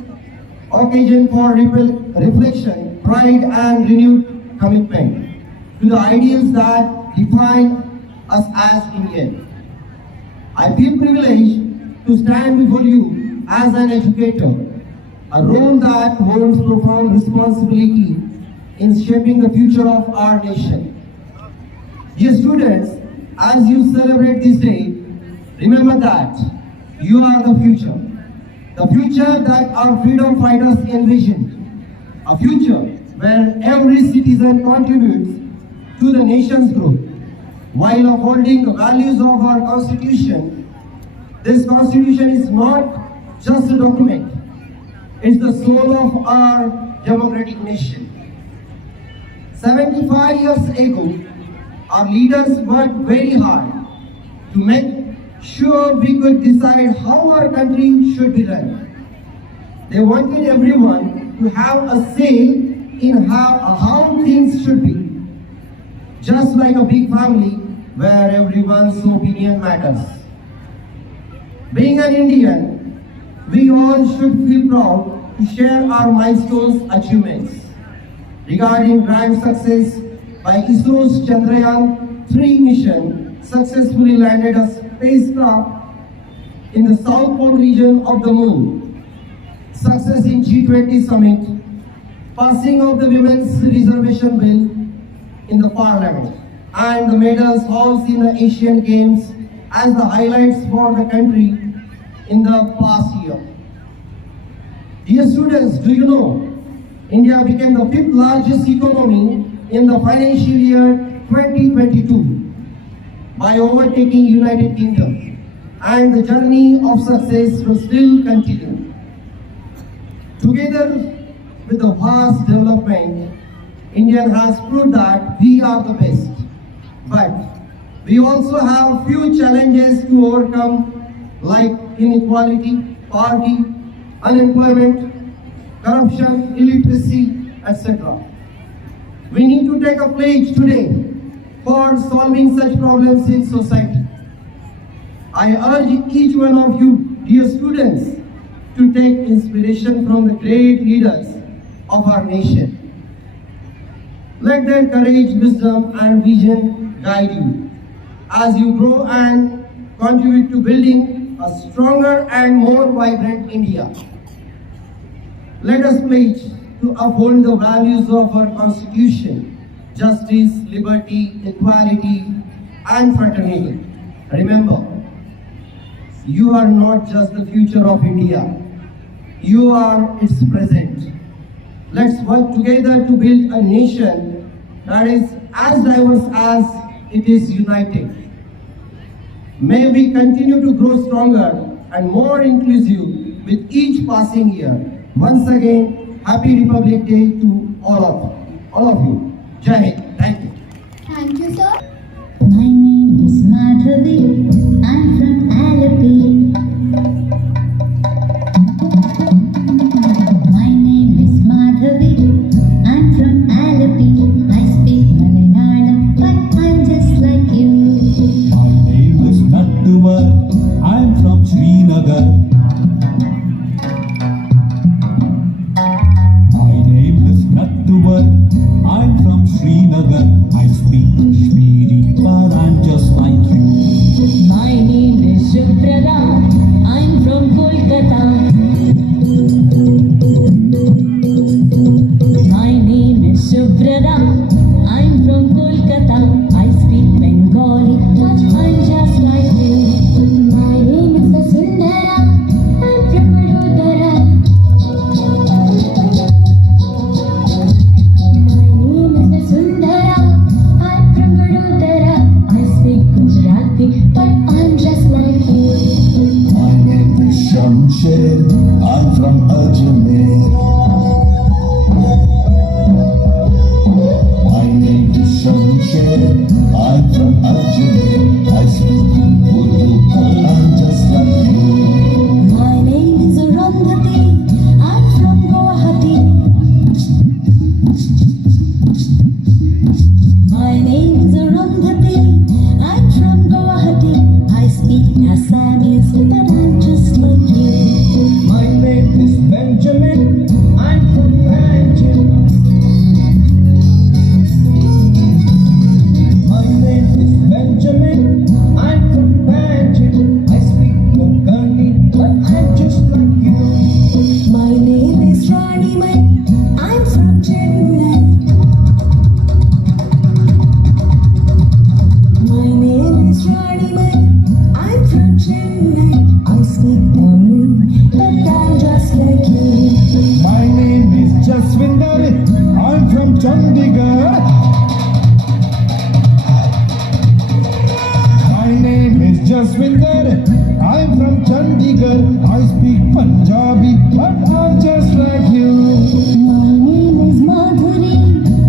occasion for reflection, pride and renewed commitment to the ideals that define us as Indians. I feel privileged to stand before you as an educator, a role that holds profound responsibility in shaping the future of our nation. Dear students, as you celebrate this day, remember that you are the future that our freedom fighters envisioned, a future where every citizen contributes to the nation's growth while upholding the values of our constitution. This constitution is not just a document, it's the soul of our democratic nation. 75 years ago, our leaders worked very hard to make sure we could decide how our country should be run. They wanted everyone to have a say in how things should be. Just like a big family where everyone's opinion matters. Being an Indian, we all should feel proud to share our milestones achievements. Regarding grand success by ISRO's Chandrayaan-3 mission successfully landed a spacecraft in the South Pole region of the moon. Success in G20 summit, passing of the Women's Reservation Bill in the Parliament, and the medals hauled in the Asian Games as the highlights for the country in the past year. Dear students, do you know India became the fifth largest economy in the financial year 2022 by overtaking United Kingdom, and the journey of success will still continue. Together with the vast development, India has proved that we are the best. But we also have few challenges to overcome, like inequality, poverty, unemployment, corruption, illiteracy, etc. We need to take a pledge today for solving such problems in society. I urge each one of you, dear students, to take inspiration from the great leaders of our nation. Let their courage, wisdom, and vision guide you as you grow and contribute to building a stronger and more vibrant India. Let us pledge to uphold the values of our Constitution: justice, liberty, equality, and fraternity. Remember, you are not just the future of India, you are its present. Let's work together to build a nation that is as diverse as it is united. May we continue to grow stronger and more inclusive with each passing year. Once again, Happy Republic Day to all of you. Jai Hind. Thank you. Thank you, sir. My name is Madhavi. I'm from Alleppey. My name is Madhavi. I'm from Alleppey. I speak Malayalam, but I'm just like you. My name is Nattuvar. I'm from Srinagar. My name is Nattuvar. I'm from Srinagar. I speak Kashmiri, but I'm just like you. My name is Shuprada. I'm from Kolkata. My name is Shuprada. I'm from Kolkata. I speak Bengali, but I'm just like you. My name is Vasundhara. I'm from Vadodara. My name is Vasundhara. I'm from Vadodara. I speak Gujarati, but I'm just like you. My name is Shamsher. I'm from Ajmer. My name is Shamsher. I'm from Ajmer. I speak Urdu, but I'm just like you. My name is Arundhati. I'm from Guwahati. My name is Arundhati. I'm from Guwahati. I speak Assamese, but I'm just like you. My name is Benjamin. I'm from Panjim. My name is Benjamin. I'm from Panjim. I speak Konkani, but I'm just like you. My name is Rani Mai. I'm from Chennai. My name is Rani Mai. I'm from Chennai. I speak Tamil, but I'm just like you. My name is Jaswinder. I'm from Chandigarh. My name is Jaswinder. I'm from Chandigarh. I speak Punjabi, but I'm just like you. My name is Madhuri.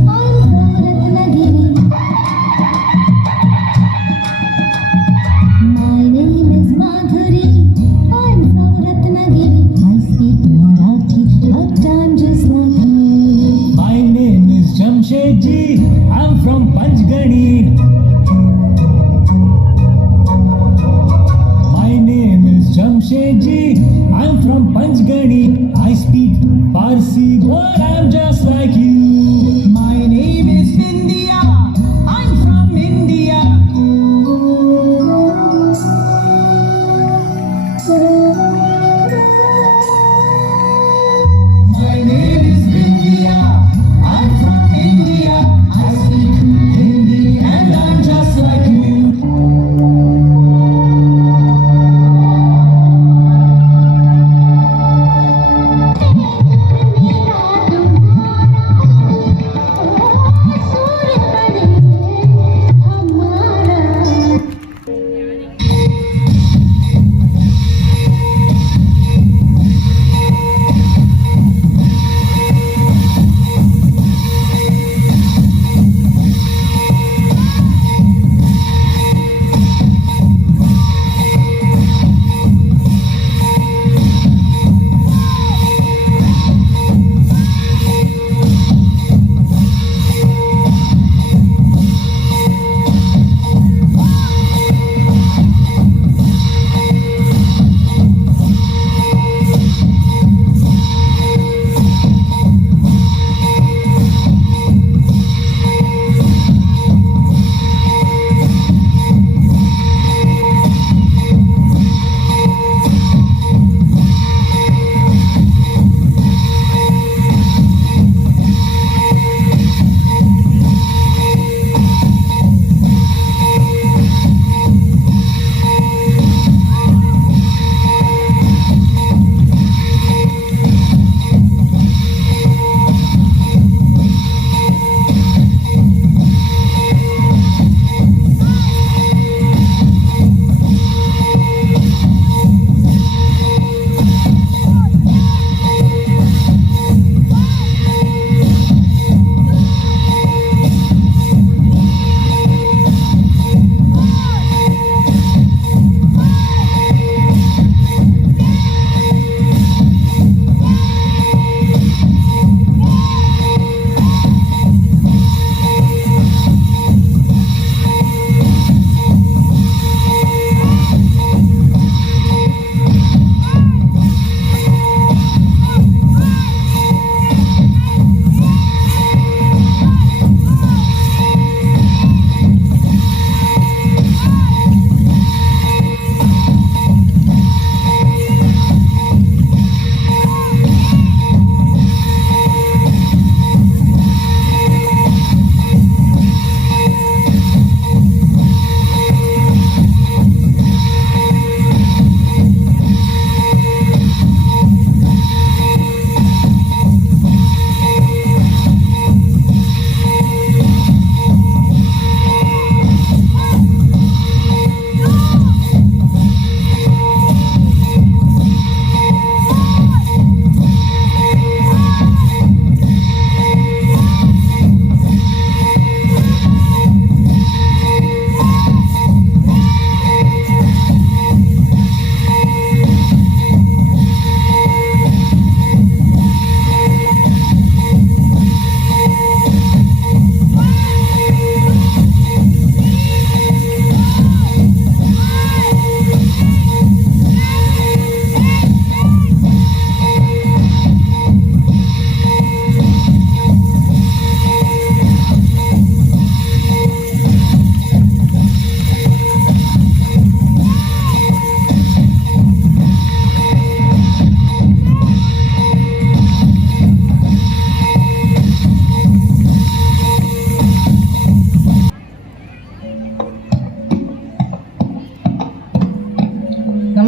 I'm from Ratnagiri. My name is Madhuri. I'm from Ratnagiri. I speak Marathi, but I'm just like you. My name is Jamshedji. I'm from Panchgani. My name is Jamshedji. I'm from Panchgani. I speak Parsi, but I'm just like you. My name is India. I'm from India. My name is India. I'm from India. I speak Hindi, and I'm just like you.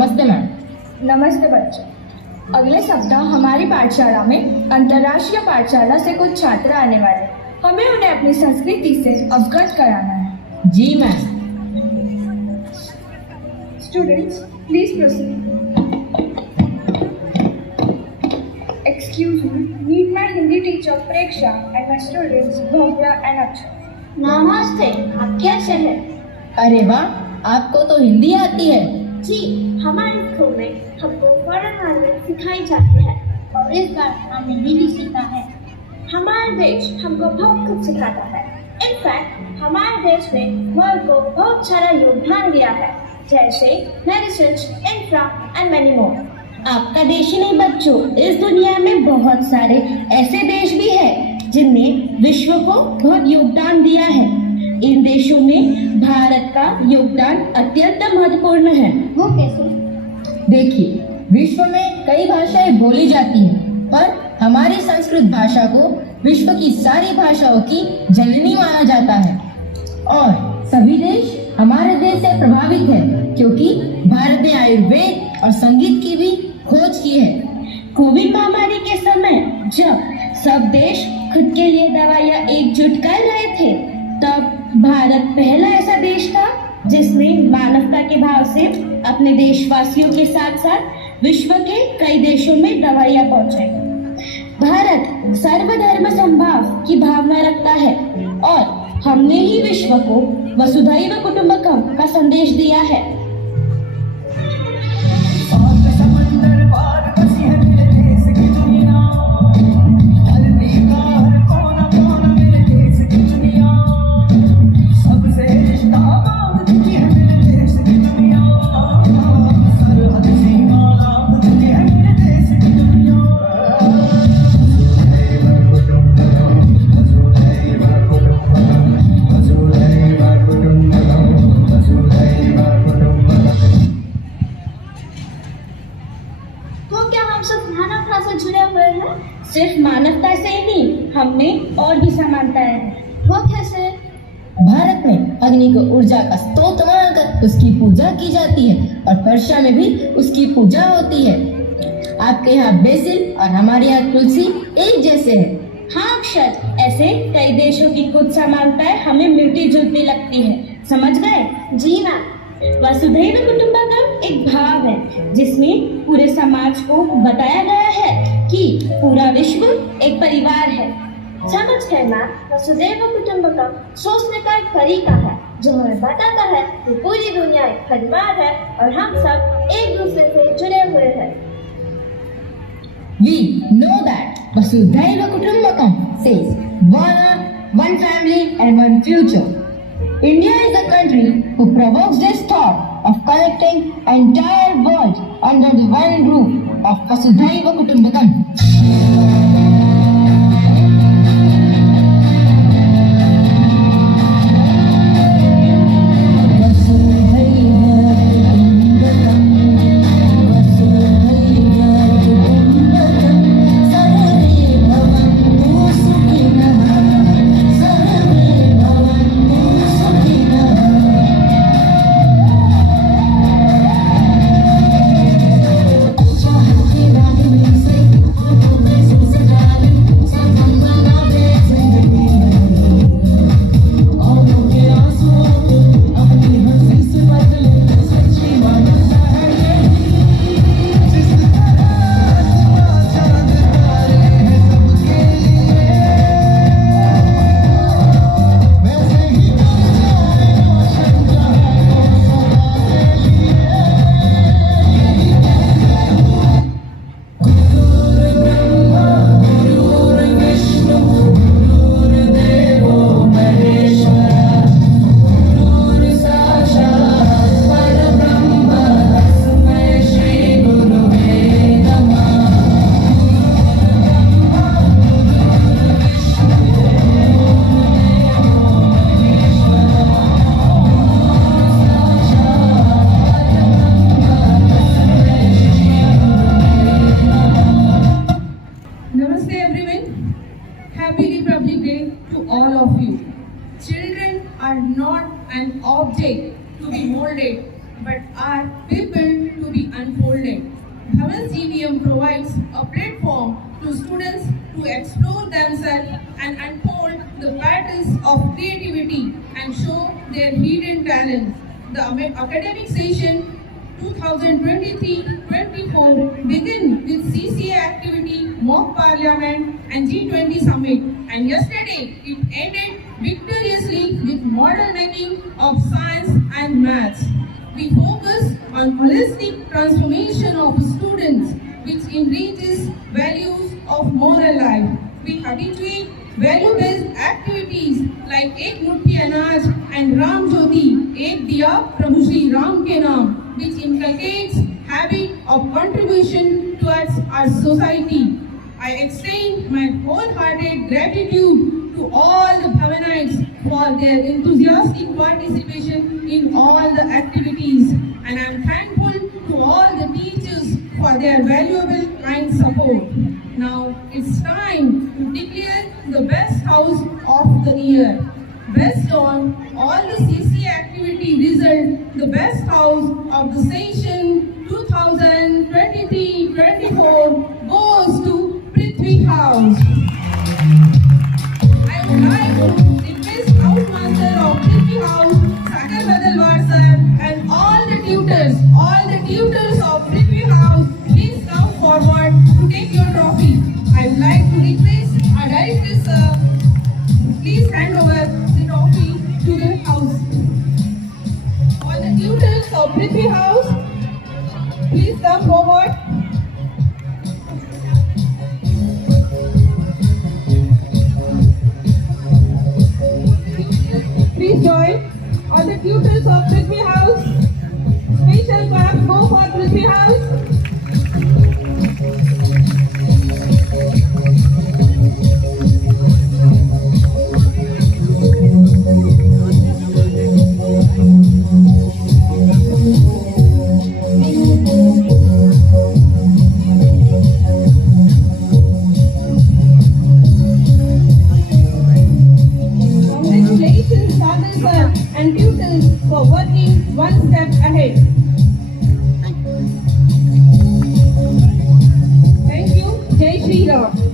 नमस्ते मैम। नमस्ते बच्चों। अगले सप्ताह हमारी पाठशाला में अंतर्राष्ट्रीय पाठशाला से कुछ छात्र आने वाले हैं। हमें उन्हें अपनी संस्कृति से अवगत कराना है। जी ma'am. Students, please proceed. Excuse me, meet my Hindi teacher Preksha and my students Bhavya and Akshay. नमस्ते, आप कैसे हैं? अरे वाह, आपको तो हिंदी आती है। जी, हमारे स्कूल में हमको फॉरेन लैंग्वेज सिखाई जाती है और इस बार हमने हिंदी सीखा है। हमारा देश हमको बहुत कुछ सिखाता है। इनफैक्ट हमारे देश में वर्ल्ड को बहुत सारा योगदान दिया है, जैसे medicine, infra and many more. आपका देश ही नहीं बच्चों, इस दुनिया में बहुत सारे ऐसे देश भी हैं जिनने विश्व को बहुत योगदान दिया है। इन देशों में भारत का योगदान अत्यंत महत्वपूर्ण है। वो कैसे? देखिए, विश्व में कई भाषाएं बोली जाती हैं, पर हमारी संस्कृत भाषा को विश्व की सारी भाषाओं की जननी माना जाता है। और सभी देश हमारे देश से प्रभावित है, क्योंकि भारत ने आयुर्वेद और संगीत की भी खोज की है। कोविड महामारी के समय जब सब देश खुद के लिए दवाइयाँ एकजुट कर रहे थे, तब भारत पहला ऐसा देश था जिसने मानवता के भाव से अपने देशवासियों के साथ साथ विश्व के कई देशों में दवाइयाँ पहुँचाई। भारत सर्वधर्म समभाव की भावना रखता है और हमने ही विश्व को वसुधैव कुटुंबकम का संदेश दिया है। सिर्फ मानवता से ही नहीं, हमने और भी समानताएं हैं। वो कैसे? भारत में अग्नि को ऊर्जा का स्रोत मानकर उसकी पूजा की जाती है और पर्शिया में भी उसकी पूजा होती है। आपके यहाँ बेसिल और हमारे यहाँ तुलसी एक जैसे हैं। हाँ अक्षर, ऐसे कई देशों की कुछ समानताएं हमें मिलती जुलती लगती है। समझ गए? जी मैम। वसुधैव कुटुंबकम एक भाव है जिसमें पूरे समाज को बताया गया है कि पूरा विश्व एक परिवार है। समझ गए मैम। वसुधैव कुटुंबकम सोचने का एक तरीका है जो हमें बताता है कि पूरी दुनिया एक परिवार है और हम सब एक दूसरे से जुड़े हुए हैं। We know that Vasudhaiva Kutumbakam says one earth, one family and one future. India is a country who provokes this thought of connecting entire world under the one roof of Vasudhaiva Kutumbakam. Children are not an object to be molded, but are people to be unfolded. Bhavan's GVM provides a platform to students to explore themselves and unfold the patterns of creativity and show their hidden talents. The academic session 2023-24 begin with CCA activity, mock parliament and G20 summit, and yesterday it ended victoriously with model making of science and maths. We focus on holistic transformation of students which enriches values of moral life. We habituate value-based activities like Ek Muthi Anaj and Ram Jyoti, Ek Diya Prabhu Shri Ram Ke Naam, which inculcates habit of contribution towards our society. I extend my wholehearted gratitude to all the Bhavanites for their enthusiastic participation in all the activities, and I am thankful to all the teachers for their valuable kind support. Now it's time to declare the best house of the year. Based on all the CC activity result, the best house of the session 2023-24 goes to Prithvi House. I would like to request Housemaster of Prithvi House, Sakar Badalwar sir, and all the tutors of Prithvi House, please come forward to take your trophy. I would like to request our director sir, please hand over the trophy to the house. All the tutors of Prithvi House, please come forward. Please join. All the tutors of Prithvi House, special clap go for Prithvi House. Congratulations, Sadhu sir and tutors for working one step ahead. Thank you. Jai Shri Ram.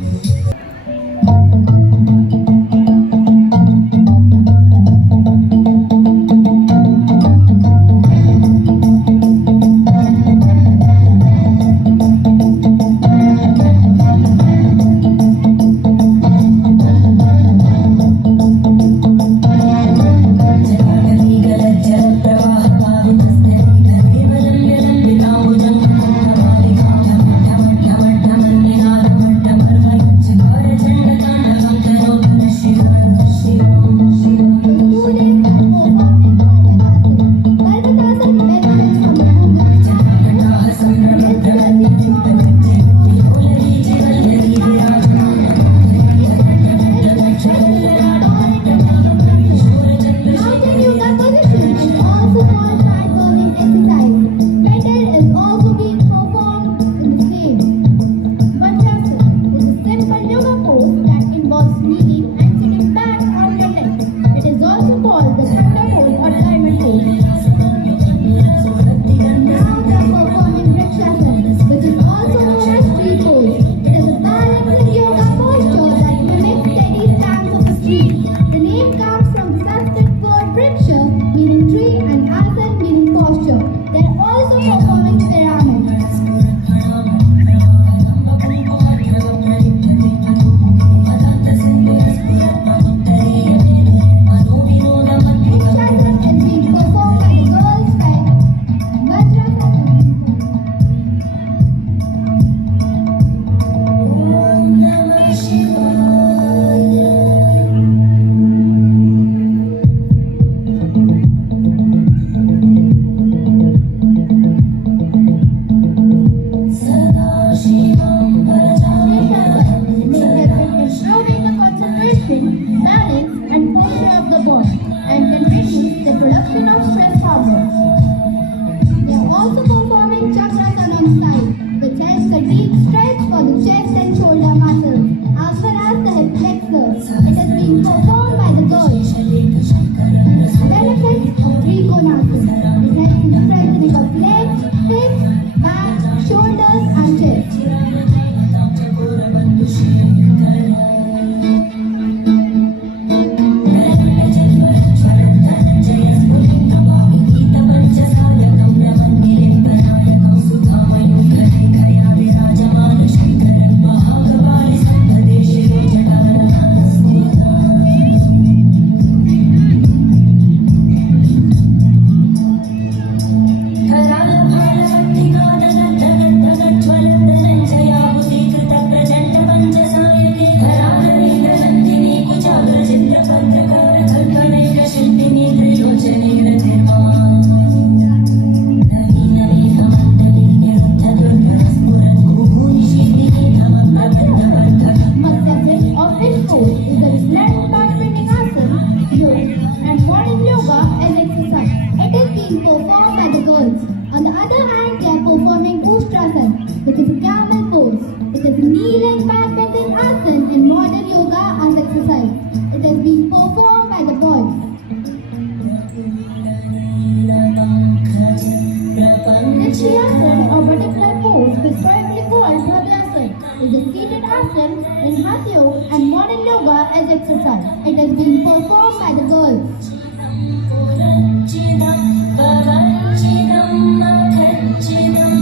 as exercise. It is being performed by the girls.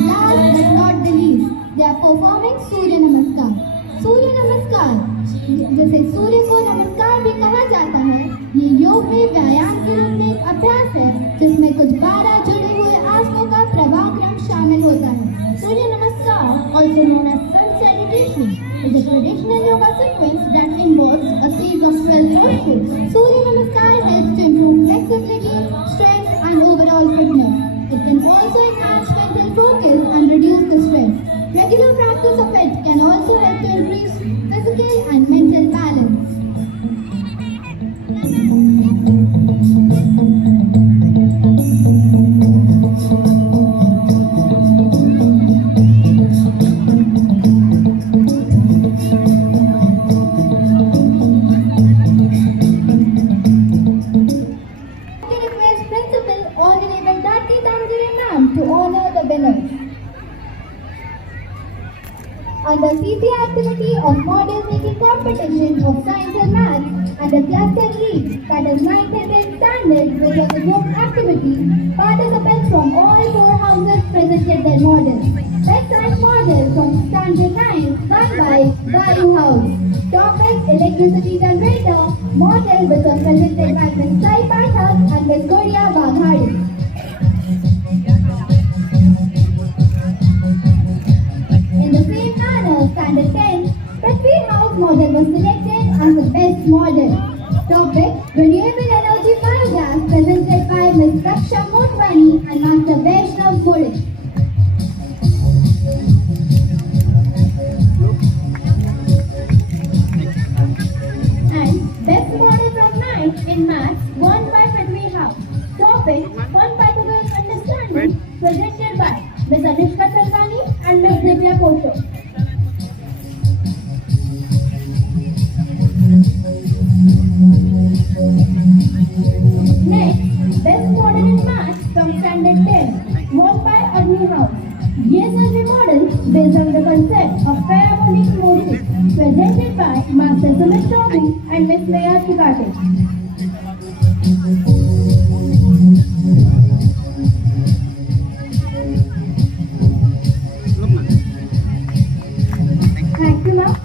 Last but not the least, they are performing Surya Namaskar. सूर्य नमस्कार, जैसे सूर्य को नमस्कार भी कहा जाता है, ये योग में व्यायाम के रूप में एक अभ्यास है जिसमें कुछ 12 जुड़े हुए आसनों का प्रभाक्रम शामिल होता है. सूर्य नमस्कार, also known as sun salutation, is a traditional yoga sequence that involves a series of 12 postures. Surya Namaskar helps to improve flexibility, strength and overall fitness. It can also enhance mental focus and reduce the stress. Regular practice of it can also help to increase physical and mental balance. Under CC activity of model making competition of science and maths and the cluster league, that is 9th and 10th standard, which was a group activity, participants from all 4 houses presented their models. Best science model from standard 9 done by Vayu House. Topic electricity generator model which was presented by Ms. Sai Pathak and Ms. Goria Baghari. In the same manner, standard 10, Prithvi House model was selected as the best model. Topic renewable energy biogas presented by Ms. Raksha Motwani and Master Vaishnav Gode. And best model from 9 in maths won by Prithvi House. Topic fun Pythagoras understanding presented by Ms. Anushka Salvani and Ms. Divya Kosho. Next, best model in maths from standard 10 won by Agni House. DSLV model based on the concept of parabolic motion presented by Master Sumit Chaudhary and Ms. Maya Tripathy. Thank you, ma'am.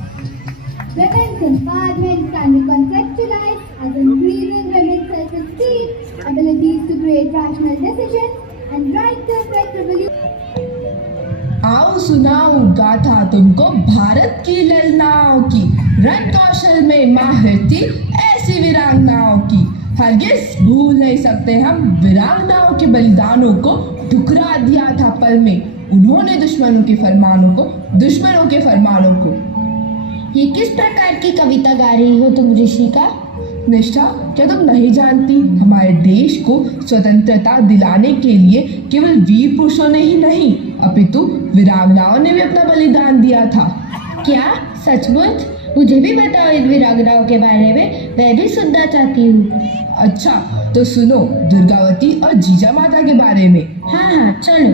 Women's empowerment can be conceptualized as increasing women's self-esteem, abilities to create rational decisions, and right to effect revolution. आओ सुनाऊं गाथा तुमको भारत की ललनाओं की, रण कौशल में माहिर थी ऐसी वीरांगनाओं की. हरगिज भूल नहीं सकते हम वीरांगनाओं के बलिदानों को, ठुकरा दिया था पल में उन्होंने दुश्मनों के फरमानों को. ये किस प्रकार की कविता गा रही हो तुम ऋषिका? निष्ठा, क्या तुम नहीं जानती, हमारे देश को स्वतंत्रता दिलाने के लिए केवल वीर पुरुषों ने ही नहीं अपितु वीरांगनाओं ने भी अपना बलिदान दिया था. क्या सचमुच? मुझे भी बताओ इस वीरांगनाओं के बारे में, मैं भी सुनना चाहती हूँ. अच्छा तो सुनो दुर्गावती और जीजा माता के बारे में. हाँ चलो.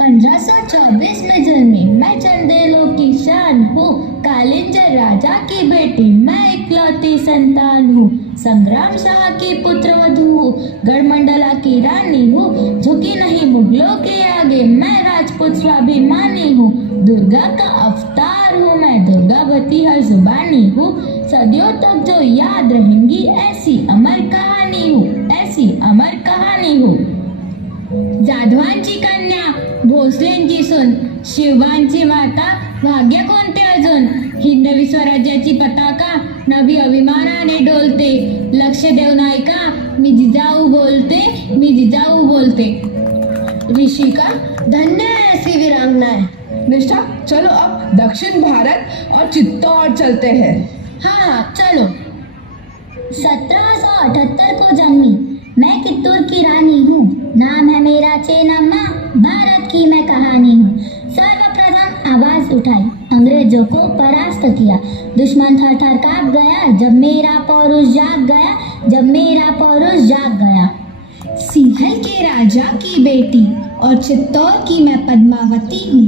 1524 में जन्मी मैं चंदेलों की शान हूँ, कालिंजर राजा की बेटी मैं इकलौती संतान हूँ. संग्राम शाह की पुत्र वधू हूँ, गढ़मंडला की रानी हूँ, झुकी नहीं मुगलों के आगे मैं राजपूत स्वाभिमानी हूँ. दुर्गा का अवतार हूँ मैं, दुर्गावती हर जुबानी हूँ, सदियों तक जो याद रहेंगी ऐसी अमर कहानी हूँ. जाधवांची कन्या भोसलेंची सून, शिवांची माता भाग्य कोणते अजून. हिंदवी स्वराज्याची पताका नवी अभिमानाने डोलते, लक्ष देऊ नायका मी जिजाऊ बोलते. ऋषिका, धन्य है ऐसी वीरांगनाएं. निष्ठा, चलो अब दक्षिण भारत और चित्तौड़ चलते हैं. हाँ चलो. 1778 को जन्मी मैं कित्तूर की रानी हूँ, नाम है मेरा चेन्नम्मा, भारत की मैं कहानी हूँ. सर्वप्रथम आवाज उठाई, अंग्रेजों को परास्त किया, दुश्मन थर थर कांप गया जब मेरा पौरुष जाग गया. सिंहल के राजा की बेटी और चित्तौड़ की मैं पद्मावती हूँ,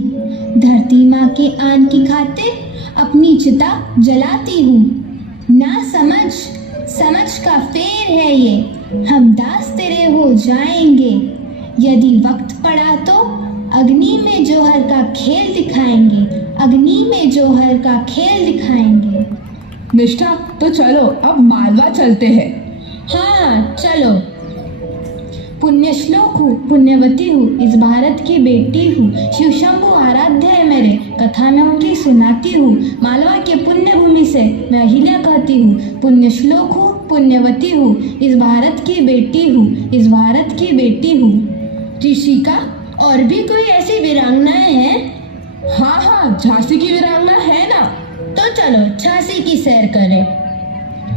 धरती माँ के आन की खातिर अपनी चिता जलाती हूँ. समझ का फेर है ये, हम दास तेरे हो जाएंगे। यदि वक्त पड़ा तो अग्नि में जौहर का खेल दिखाएंगे, अग्नि में जौहर का खेल दिखाएंगे। निष्ठा, तो चलो अब मालवा चलते हैं। हाँ चलो। पुण्य श्लोक हूँ, पुण्यवती हूँ, इस भारत की बेटी हूँ, शिव शंभु आराध्य है मेरे, कथा में उनकी सुनाती हूँ। मालवा के पुण्य भूमि से मैं अहिल्या कहती हूँ। पुण्य श्लोक हूँ, पुण्यवती हूँ, इस भारत की बेटी हूँ, इस भारत की बेटी हूँ। ऋषिका, और भी कोई ऐसी वीरांगनाएं हैं? हाँ, झांसी की वीरांगना है ना। तो चलो झांसी की सैर करें।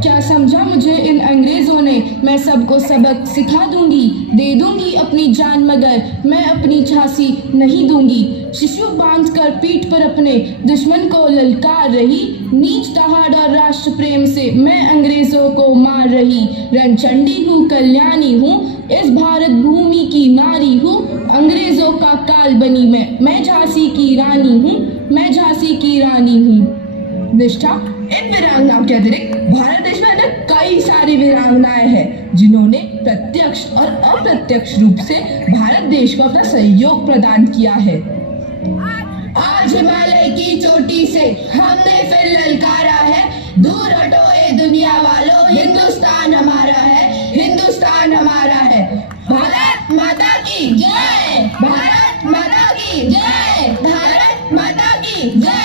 क्या समझा मुझे इन अंग्रेजों ने? मैं सबको सबक सिखा दूंगी, दे दूंगी अपनी जान, मगर मैं अपनी झांसी नहीं दूंगी। शिशु बांधकर पीठ पर अपने दुश्मन को ललकार रही, नीच दहाड़ और राष्ट्र प्रेम से मैं अंग्रेजों को मार रही। रणचंडी हूँ, कल्याणी हूँ, इस भारत भूमि की नारी हूँ, अंग्रेजों का काल बनी मैं झांसी की रानी हूँ, मैं झांसी की रानी हूँ। निष्ठा, इन वीरांगनाओं के अतिरिक्त भारत देश में अन्य कई सारी वीरांगनाएं हैं जिन्होंने प्रत्यक्ष और अप्रत्यक्ष रूप से भारत देश को अपना सहयोग प्रदान किया है। आज हिमालय की चोटी से हमने फिर ललकारा है, दूर हटो ए दुनिया वालों, हिंदुस्तान हमारा है, हिंदुस्तान हमारा है। भारत माता की जय, भारत माता की जय, भारत माता की जय।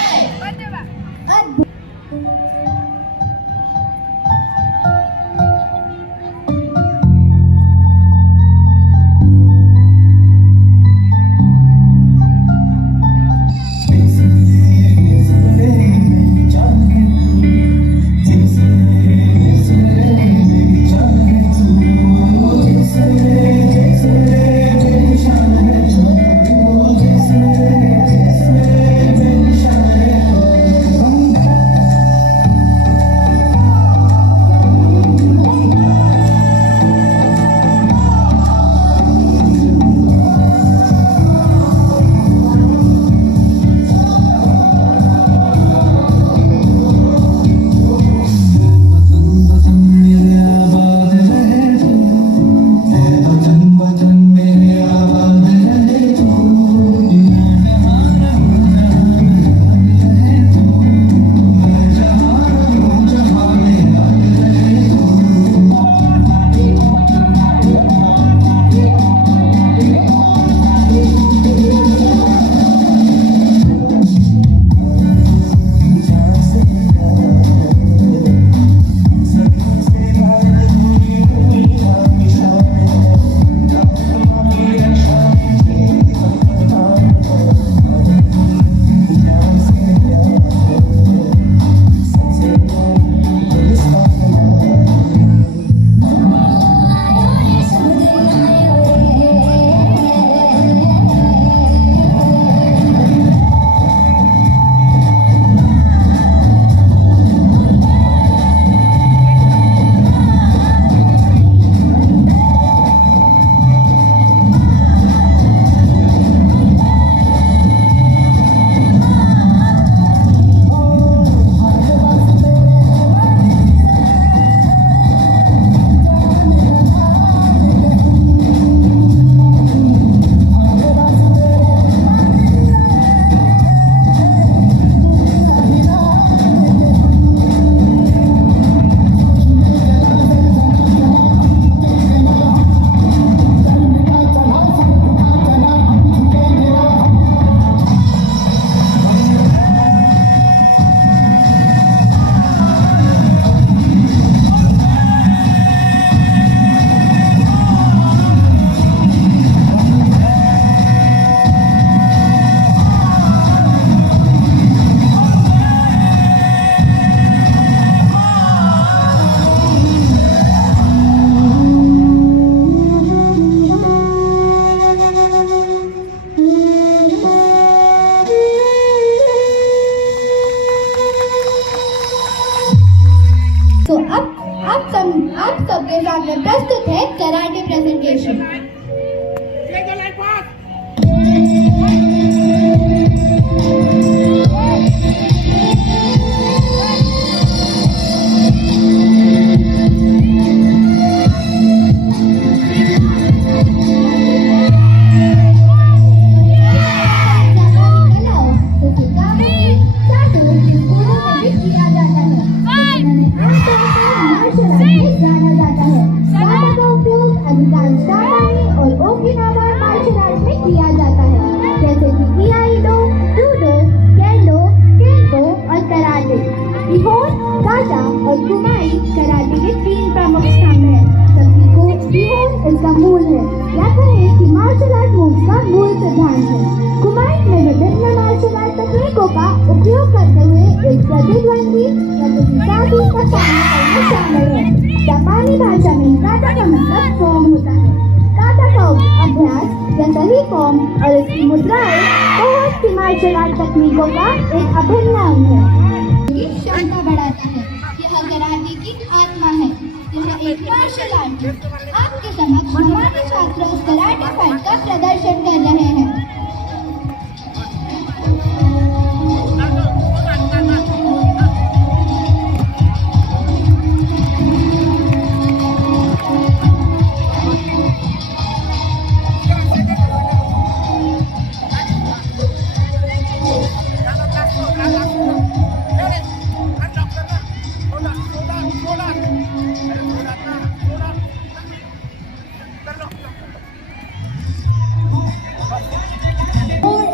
आप सबके सामने प्रस्तुत है कराटे प्रेजेंटेशन। अधिकांश जापानी और ओकिनावा मार्शल आर्ट में किया जाता है, जैसे कि आइडो, जूडो, केंडो, केंको और कराटे। निहोन, काटा और कुमाई कराटे के 3 प्रमुख स्तंभ हैं, जबकि निहोन इसका मूल है, या कहें कि मार्शल आर्ट मूव्स का मूल सिद्धांत है। कुमाई में विभिन्न मार्शल आर्ट तकनीकों का उपयोग करते हुए एक प्रतिद्वंदी या किसी साथी का सामना करना शामिल है। जापानी भाषा में काटा का मतलब फॉर्म होता है। काटा का अभ्यास या सही फॉर्म और इसकी मुद्राएं बहुत सी मार्शल आर्ट तकनीकों का एक अभिन्न अंग है। क्षमता बढ़ाता है। यह कराटे की आत्मा है। यह एक मार्शल आर्ट है। आपके समक्ष हमारे छात्र उस कराटे फाइट का प्रदर्शन कर रहे हैं।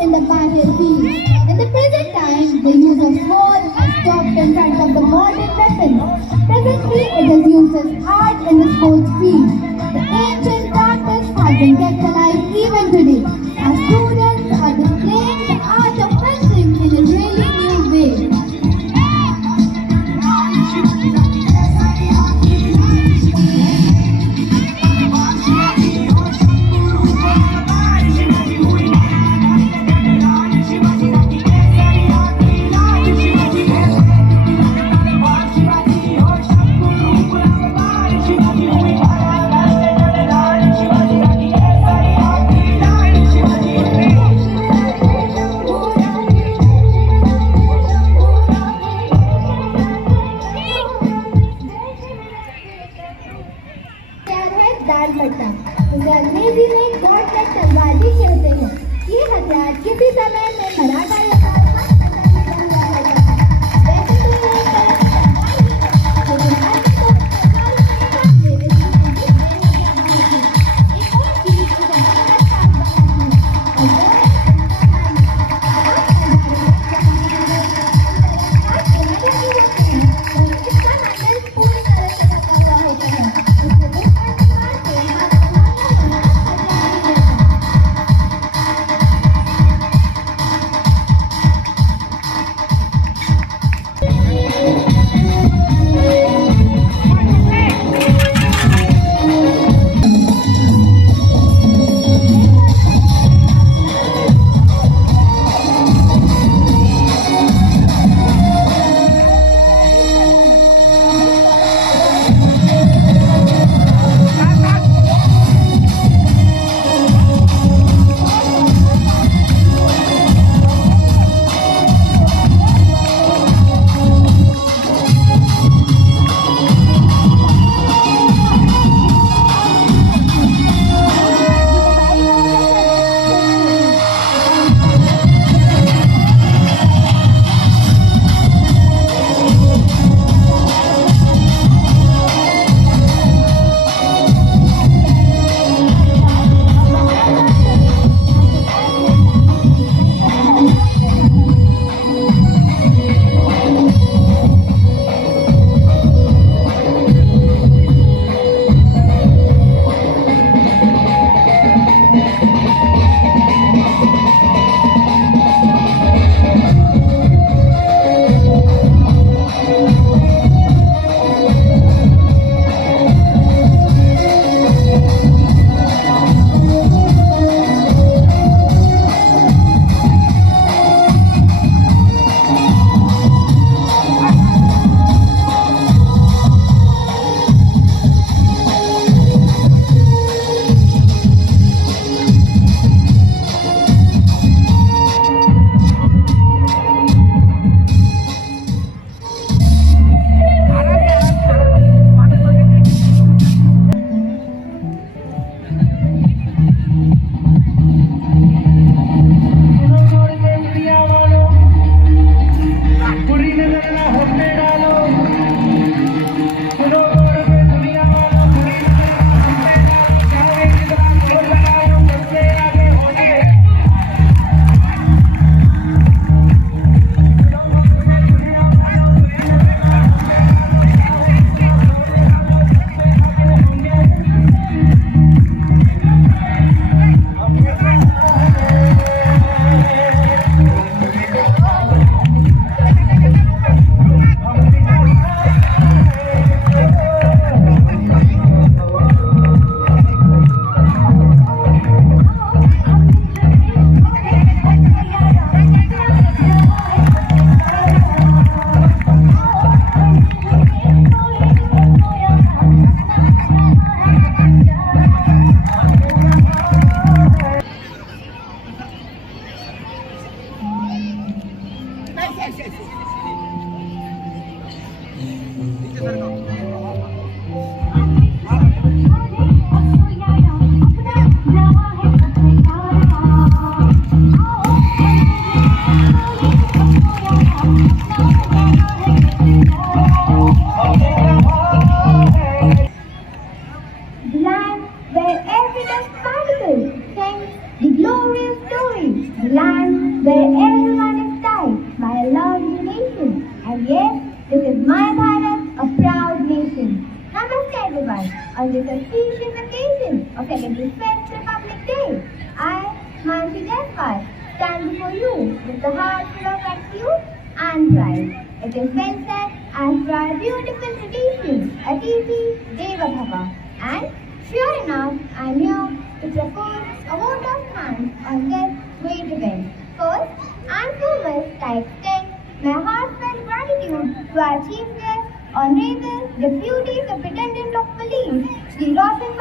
In the battlefield. In the present time, the use of sword has stopped in front of the modern weapons. Presently, it is used as art in the sports field. The ancient practice has been kept alive even today. Our students are displaying the art of fencing in a really new way. इसे अंग्रेजी में गॉडलेट तलवार भी कहते हैं। ये हथियार किसी समय में मराठा या where every dust particle sings the glorious story, the land where everyone is tied by a lovely nation. And yes, this is my Bharat, a proud nation. Namaste everyone. On this auspicious occasion of 75th Republic Day, I, Mansi Jaiswal, stand before you with the heart full of gratitude and pride. It is well said, as per our beautiful tradition, Atithi Deva Bhava. And sure enough, I am here to propose a vote of thanks on this great event. First and foremost, I extend my heartfelt gratitude to our Chief Guest, Honorable Deputy Superintendent of Police, Shri Roshan